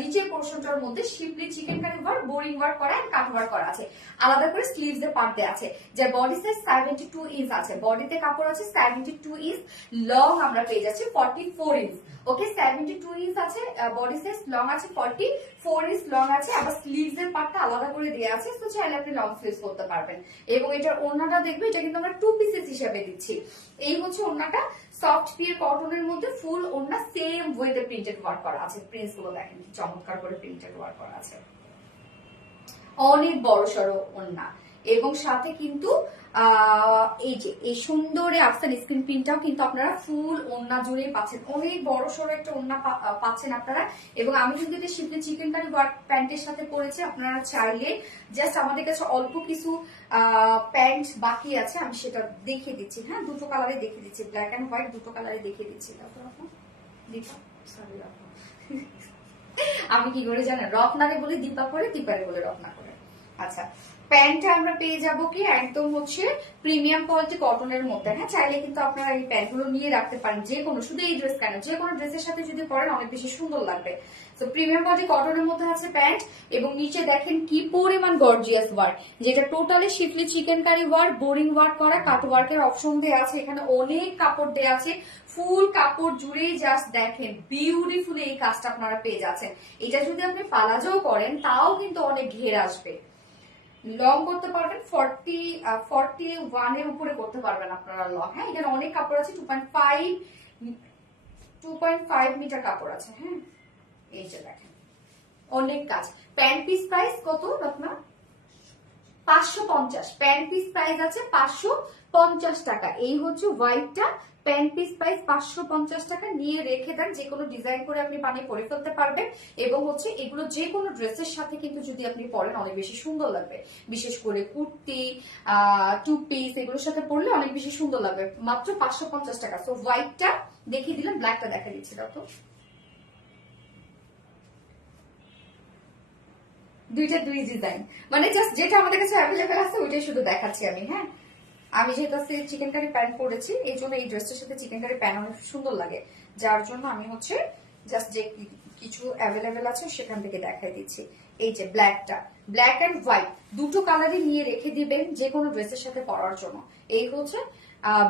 নিচের পোর্শনটার মধ্যে schiffli chikankari work, boring work করা এন্ড কাট ওয়ার্ক করা আছে। আলাদা করে স্লিভস এর পার্ট দেওয়া আছে। যে বডি সাইজ 72 ইঞ্চ আছে, বডিতে কাপড় আছে 72 ইঞ্চ, লং আমরা পেয়ে যাচ্ছি 44 ইঞ্চ। ওকে, 72 ইঞ্চ আছে বডি সাইজ, লং আছে 44 ইঞ্চ লং আছে, আবার স্লিভস এর পার্টটা আলাদা করে দেওয়া আছে, তো চাইলে আপনি লং স্লিভস করতে পারবেন। এবং এটার ওড়নাটা দেখবে, এটা কিন্তু আমরা 2 পিসেস হিসেবে দিচ্ছি। এই হচ্ছে ওড়নাটা, সফট পিওর কটনের মধ্যে ফুল ওড়না, সেম ওয়েতে প্রিন্টেড ওয়ার্ক করা আছে। প্রিন্টস গুলো দেখেন কি চমৎকার করে প্রিন্টেড ওয়ার্ক করা আছে, অনেক বড় সড়ো ওড়না এবং সাথে কিন্তু এই যে এই সুন্দর আফসান স্ক্রিন প্রিন্টটাও কিন্তু আপনারা ফুল ওড়না জুড়ে পাচ্ছেন, অনেক বড় সড়ো একটা ওড়না পাচ্ছেন আপনারা। এবং আমি কিন্তু এটা শিপলি চিকেন কারি ওয়ার্ক প্যান্টের সাথে পরেছি, আপনারা চাইলে জাস্ট আমাদের কাছে অল্প কিছু প্যান্ট বাকি আছে, আমি সেটা দেখিয়ে দিচ্ছি। হ্যাঁ, দুটো কালারে দেখিয়ে দিচ্ছি, ব্ল্যাক এন্ড হোয়াইট দুটো কালারে দেখিয়ে দিচ্ছি। আমি কি করে জানেন, রত্নারে বলে দীপা করে, দীপারে বলে রত্না করে। আচ্ছা, প্যান্টটা আমরা পেয়ে যাব কি একদম হচ্ছে প্রিমিয়াম কোয়ালিটি কটনের মধ্যে। হ্যাঁ, চাইলে কিন্তু আপনারা এই প্যান্টগুলো নিয়ে রাখতে পারেন, যে কোনো, শুধু এই ড্রেস কেন, যে কোনো ড্রেসের সাথে যদি পরেন অনেক বেশি সুন্দর লাগবে। তো প্রিমিয়াম কোয়ালিটি কটনের মধ্যে আছে প্যান্ট এবং নিচে দেখেন কি পরিমাণ গর্জিয়াস ওয়ার্ক, যেটা totally schiffli chikankari work, boring work করা, কাট ওয়ার্কের অপশন দেওয়া আছে। এখানে অনেক কাপড় দেওয়া আছে, ফুল কাপড় জুড়েই জাস্ট দেখেন বিউটিফুল এই কাজটা আপনারা পেয়ে যাচ্ছেন। এটা যদি আপনি পালাজও করেন তাও কিন্তু অনেক ঘের আসবে। লং করতে পারবেন 41 এর উপরে করতে পারবেন আপনারা লং। হ্যাঁ, এখানে অনেক কাপড় আছে, 2.5 মিটার কাপড় আছে। হ্যাঁ, এই যে দেখেন অনেক কাজ। প্যান্ট পিস প্রাইস কত রত্না, 550। প্যান্ট পিস প্রাইস আছে 550 টাকা। এই হচ্ছে হোয়াইটটা, প্যান্ট পিস প্রাইস 550 টাকা। নিয়ে রেখে দেন, যে কোনো ডিজাইন করে আপনি বানিয়ে পরে ফেলতে পারবেন এবং হচ্ছে এগুলো যে কোনো ড্রেসের সাথে কিন্তু যদি আপনি পরেন অনেক বেশি সুন্দর লাগবে, বিশেষ করে কুর্তি, টু পিস এগুলোর সাথে পরলে অনেক বেশি সুন্দর লাগবে। মাত্র 550 টাকা। সো হোয়াইটটা দেখিয়ে দিলাম, ব্ল্যাকটা দেখা দিচ্ছি। তো দুইটা দুই ডিজাইন, মানে জাস্ট যেটা আমাদের কাছে অ্যাভেলেবেল আছে ওইটাই শুধু দেখাচ্ছি আমি। হ্যাঁ, আমি যেহেতু চিকেন কারি প্যান্ট পরেছি এই জন্য এই ড্রেসটার সাথে চিকেন কারি প্যান্ট অনেক সুন্দর লাগে, যার জন্য আমি হচ্ছে জাস্ট যে কিছু অ্যাভেলেবেল আছে সেখান থেকে দেখাই দিচ্ছি। এই যে ব্ল্যাকটা, ব্ল্যাক এন্ড হোয়াইট দুটো কালারই নিয়ে রেখে দিবেন যে কোনো ড্রেসের সাথে পরার জন্য। এই হচ্ছে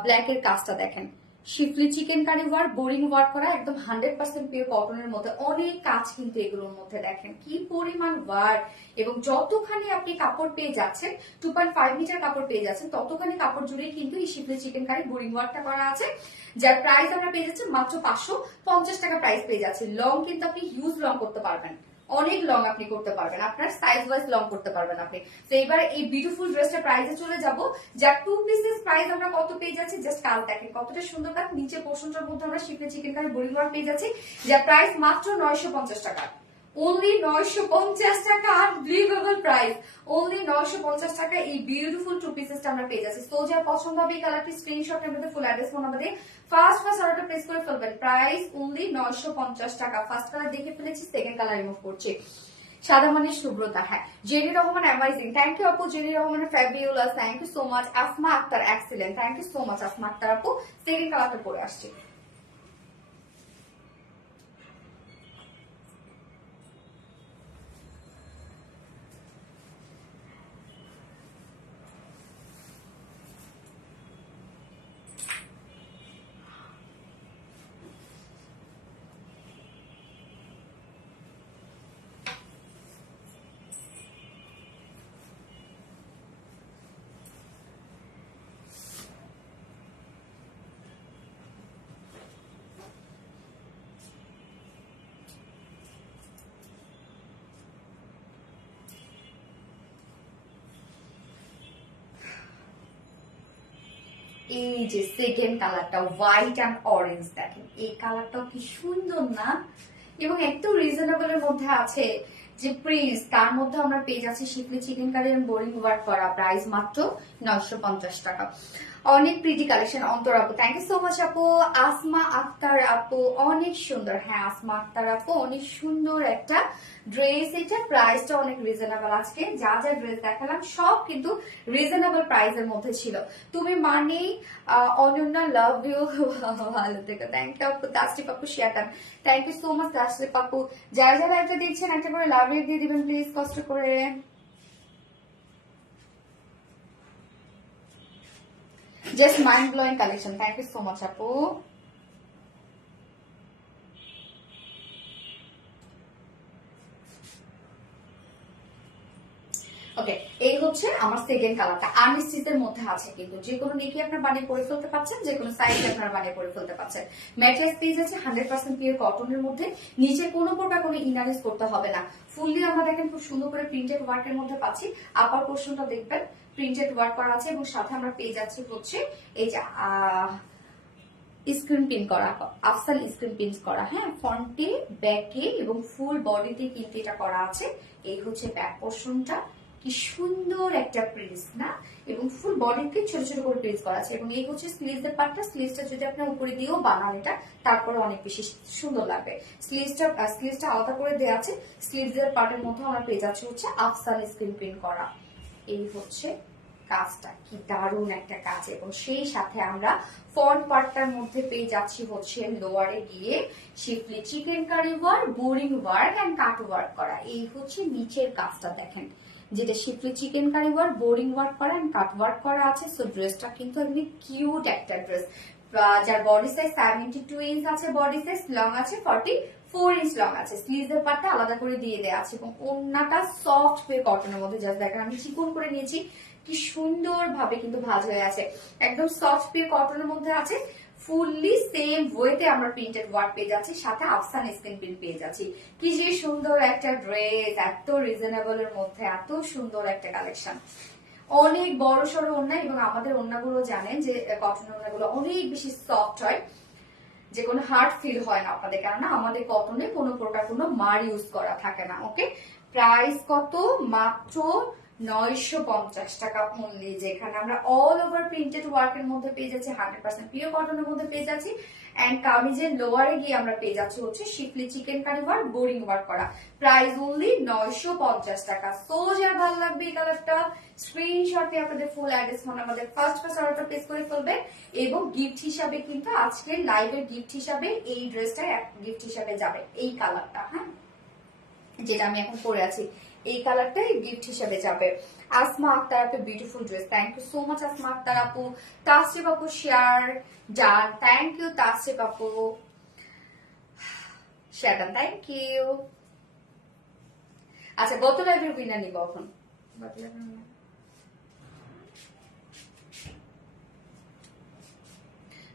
ব্ল্যাক এর কাজটা দেখেন schiffli chikankari work, boring work করা, একদম 100% পিওর কটনের মধ্যে। অনেক কাজ কিন্তু এগুলোর মধ্যে, দেখেন কি পরিমাণ ওয়ার্ক। এবং যতখানি আপনি কাপড় পেয়ে যাচ্ছেন, 2.5 মিটার কাপড় পেয়ে যাচ্ছেন, ততখানি কাপড় জুড়ে কিন্তু এই শিফলি চিকেন কারি বোরিং ওয়ার্কটা করা আছে, যার প্রাইস আমরা পেয়ে যাচ্ছি মাত্র 550 টাকা প্রাইস পেয়ে যাচ্ছে। লং কিন্তু আপনি হিউজ লং করতে পারবেন, অনেক লং আপনি করতে পারবেন, আপনার সাইজ ওয়াইজ লং করতে পারবেন আপনি। তো এবার এই বিউটিফুল ড্রেসটার প্রাইসে চলে যাব, যার 2 পিসেস প্রাইস আমরা কত পেয়ে যাচ্ছি, জাস্ট কাল দেখেন কতটা সুন্দর কাজ। নিচে পোর্শনটার মধ্যে আমরা শিফলি চিকেন কারি বোরিং ওয়ার্ক পেয়ে যাচ্ছি, যার প্রাইস মাত্র 950 টাকা। only 950 টাকা, আনবিলিভেবল প্রাইস। only 950 টাকা এই বিউটিফুল 2 পিসেসটা আমরা পেয়ে যাচ্ছি। সো যার পছন্দ হবে এই কালারটি স্ক্রিনশট নেবেন, ফুল অ্যাড্রেস ফোন নাম্বার দিয়ে ফার্স্ট অর্ডারটা প্লেস করে ফেলবেন। প্রাইস only 950 টাকা। ফার্স্ট কালার দেখে ফেলেছি, সেকেন্ড কালার রিমুভ করছি। সাদা মানে শুভ্রতা, হ্যাঁ। Jenny Rahman amazing, thank you আপু। Jenny Rahman fabulous, thank you so much. Asma Akter excellent, thank you so much Asma Akter আপু। সেকেন্ড কালারটা পরে আসছে। এই যে সেকেন্ড কালারটা হোয়াইট অ্যান্ড অরেঞ্জ, দেখেন এই কালারটাও কি সুন্দর না, এবং একটু রিজনেবল এর মধ্যে আছে। যে প্রিন্স, তার মধ্যে আমরা পেয়ে যাচ্ছি শিফলি চিকেন কারি এবং বোরিং ওয়ার্ক করা, প্রাইস মাত্র 950 টাকা। অনেক প্রিটি কালেকশন। অন্তর আপু, থ্যাংক ইউ সো মাচ আপু। আসমা আক্তার আপু, অনেক সুন্দর, হ্যাঁ আসমা আক্তার আপু, অনেক সুন্দর একটা ড্রেস। এটা প্রাইসটা অনেক রিজনেবল। আজকে যা যা ড্রেস দেখালাম সব কিন্তু রিজনেবল প্রাইসের মধ্যে ছিল। তুমি মানেই অনন্যা, লাভ ইউ, ভালো থেকো। থ্যাংক ইউ আপু। তাসরিফ আপু শেয়ারটা, thank you so much Tasrif আপু। যারা যারা একটা দেখছেন একটা করে লাভ রেট দিয়ে দিবেন প্লিজ, কষ্ট করে। Just mind blowing collection, thank you so much আপু। ওকে, এই হচ্ছে আমার সেকেন্ড কালারটা। আনস্টিচের মধ্যে আছে, কিন্তু যে কোনো নেকি আপনারা বানিয়ে পরে ফেলতে পারছেন, যে কোনো সাইজে আপনারা বানিয়ে পরে ফেলতে পারছেন। ম্যাট্রেস পেজ আছে 100% পিওর কটনের মধ্যে, নিচে কোনো প্রকার কোনো ইনারেস করতে হবে না। ফুললি আমরা দেখেন খুব সুন্দর করে প্রিন্টেড ওয়ার্কের মধ্যে পাচ্ছি। আপার পোর্শনটা দেখবেন প্রিন্টেড ওয়ার্ক করা আছে, এবং সাথে আমরা পেয়ে যাচ্ছি হচ্ছে এই যে স্ক্রিন পিন করা, আফসাল স্ক্রিন পিন করা, হ্যাঁ ফ্রন্টে, ব্যাকে এবং ফুল বডিতে কিন্তু এটা করা আছে। এই হচ্ছে ব্যাক পোর্শনটা, কি সুন্দর একটা প্রিন্স না, এবং ফুল বডিতে ছোট ছোট করে প্রিন্স করা আছে। এবং এই হচ্ছে স্লিভসের পার্টটা। স্লিভসটা যদি আপনার উপরে দিয়েও বানান এটা, তারপরে অনেক বেশি সুন্দর লাগবে। স্লিভসটা আলাদা করে দেওয়া আছে। স্লিভসের পার্টের মধ্যে আমরা পেয়ে যাচ্ছি হচ্ছে আফসাল স্ক্রিন প্রিন্ট করা। এই হচ্ছে কাজটা, কি দারুণ একটা কাজ। এবং সেই সাথে আমরা ফ্রন্ট পার্টটার মধ্যে পেয়ে যাচ্ছি হচ্ছে লোয়ারে গিয়ে schiffli chikankari work, boring work and cut work করা। এই হচ্ছে নিচের কাজটা দেখেন, যেটা schiffli chikankari work, boring work করা এন্ড কাট ওয়ার্ক করা আছে। সো ড্রেসটা কিন্তু একদম কিউট একটা ড্রেস, যার বডি সাইজ 72 ইঞ্চ আছে, বডি সাইজ লং আছে 44 ইঞ্চ লং আছে। স্লিভসের পার্টটা আলাদা করে দিয়ে দেওয়া আছে, এবং ওড়নাটা সফট পেয়ে কটনের মধ্যে। জাস্ট দেখেন আমি চিকন করে নিয়েছি, কি সুন্দর ভাবে কিন্তু ভাঁজ হয়ে আছে, একদম সফট পেয়ে কটনের মধ্যে আছে। ফুললি সেম ওয়েতে আমরা প্রিন্টেড ওয়ার্ক পেয়ে যাচ্ছি, সাথে আফসান স্ক্রিন প্রিন্ট পেয়ে যাচ্ছি। কি যে সুন্দর একটা ড্রেস, এত রিজনেবল এর মধ্যে এত সুন্দর একটা কালেকশন। অনেক বড় সড়ো ওড়না, এবং আমাদের ওড়নাগুলো জানেন যে কটনের ওড়নাগুলো অনেক বেশি সফট হয়, যে কোনো হার্ড ফিল হয় না আপনাদের, কেননা আমাদের কটনে কোনো প্রকার কোনো মার ইউজ করা থাকে না। ওকে, প্রাইস কত? মাত্র 950 টাকা অনলি, যেখানে আমরা অল ওভার প্রিন্টেড ওয়ার্কের মধ্যে পেয়ে যাচ্ছি, 100% পিওর কটনের মধ্যে পেয়ে যাচ্ছি। এন্ড কামিজের লোয়ারে গিয়ে আমরা পেয়ে যাচ্ছি হচ্ছে schiffli chikankari work, boring work করা। প্রাইস অনলি 950 টাকা। সো যার ভালো লাগবে এই কালারটা, স্ক্রিনশটে আপনাদের ফুল অ্যাড্রেস ফোন আমাদের ফার্স্ট অর্ডারটা প্লেস করে ফেলবেন। এবং গিফট হিসাবে কিন্তু আজকে লাইভের গিফট হিসাবে এই ড্রেসটা গিফট হিসাবে যাবে, এই কালারটা, হ্যাঁ যেটা আমি এখন পরে আছি। এই কালারটাই গিফট হিসেবে যাবে। আসমা আক্তার আপু beautiful dress, thank you so much Asma Akter আপু। তাসরিফ আপু share done, thank you Tasrif আপু, শেয়ার ডান, থ্যাংক ইউ। আচ্ছা গত লাইভের উইনার নিব এখন।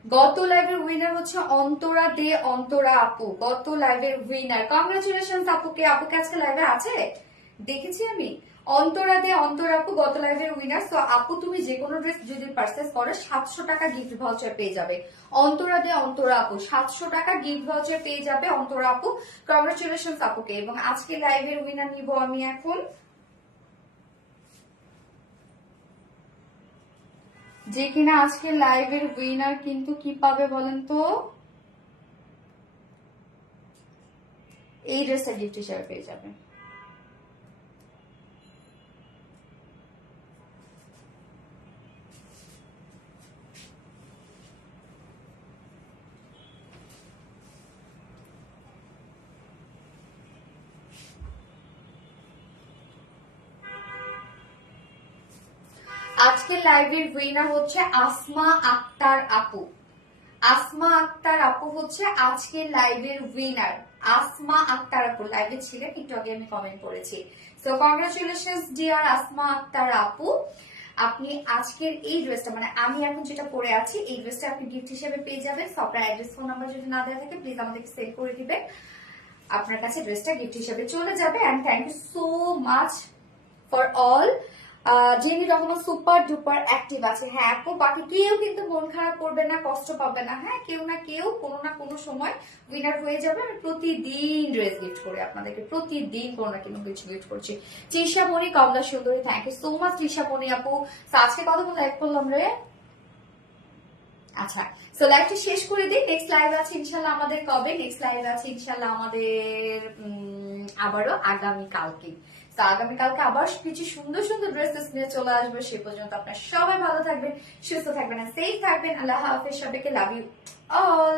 গত লাইভের উইনার হচ্ছে অন্তরা দে, অন্তরা আপু গত লাইভের উইনার। কংগ্রাচুলেশন আপুকে। আপুকে আজকে লাইভে আছে দেখেছি আমি। অন্তরা দে, অন্তরা আপু গত লাইভের উইনার। সো আপু তুমি যে কোনো ড্রেস যদি পারচেজ করো 700 টাকা গিফট ভাউচার পেয়ে যাবে। অন্তরা দে, অন্তরা আপু 700 টাকা গিফট ভাউচার পেয়ে যাবে অন্তরা আপু। কংগ্রাচুলেশন আপুকে। এবং আজকে লাইভের উইনার নিব আমি এখন, যে কিনা আজকে লাইভের উইনার কিন্তু কি পাবে বলেন তো, এই ড্রেসটা গিফট হিসেবে পেয়ে যাবে। আজকে লাইভের উইনার হচ্ছে আসমা আক্তার আপু। আসমা আক্তার আপু হচ্ছে আজকে লাইভের উইনার। আসমা আক্তার আপু লাইভে ছিলেন, একটু আগে আমি কমেন্ট করেছি। So congratulations dear Asma Akter আপু, আপনি আজকের এই ড্রেসটা মানে আমি এখন যেটা পরে আছি এই ড্রেসটা আপনি গিফট হিসেবে পেয়ে যাবেন। সো আপনার অ্যাড্রেস ফোন নাম্বার যদি না দেওয়া থাকে প্লিজ আমাদেরকে সেন্ড করে দিবেন, আপনার কাছে ড্রেসটা গিফট হিসেবে চলে যাবে। And thank you so much for all. Jeni Rahman super duper active আছে। হ্যাঁ আপু বাকি কেউ কিন্তু মন খারাপ করবে না, কষ্ট পাবে না। হ্যাঁ কেউ না কেউ কোনো না কোনো সময় উইনার হয়ে যাবে। আমি প্রতিদিন ড্রেস গিফট করি আপনাদেরকে, প্রতিদিন কোনো না কোনো কিছু গিফট করছি। তৃষা মণি কমলা সুন্দরী, thank you so much Trisha Moni আপু। আজকে কতক্ষণ লাইভ করলাম রে? আচ্ছা সো লাইভটা শেষ করে দিই। নেক্সট লাইভ আছে ইনশাল্লাহ আমাদের কবে? নেক্সট লাইভ আছে ইনশাল্লাহ আমাদের আবারও আগামী কালকে। তো আগামীকালকে আবার কিছু সুন্দর সুন্দর ড্রেসেস নিয়ে চলে আসবে। সে পর্যন্ত আপনারা সবাই ভালো থাকবেন, সুস্থ থাকবেন, সেফ থাকবেন। আল্লাহ হাফেজ সবাইকে, লাভ ইউ অল।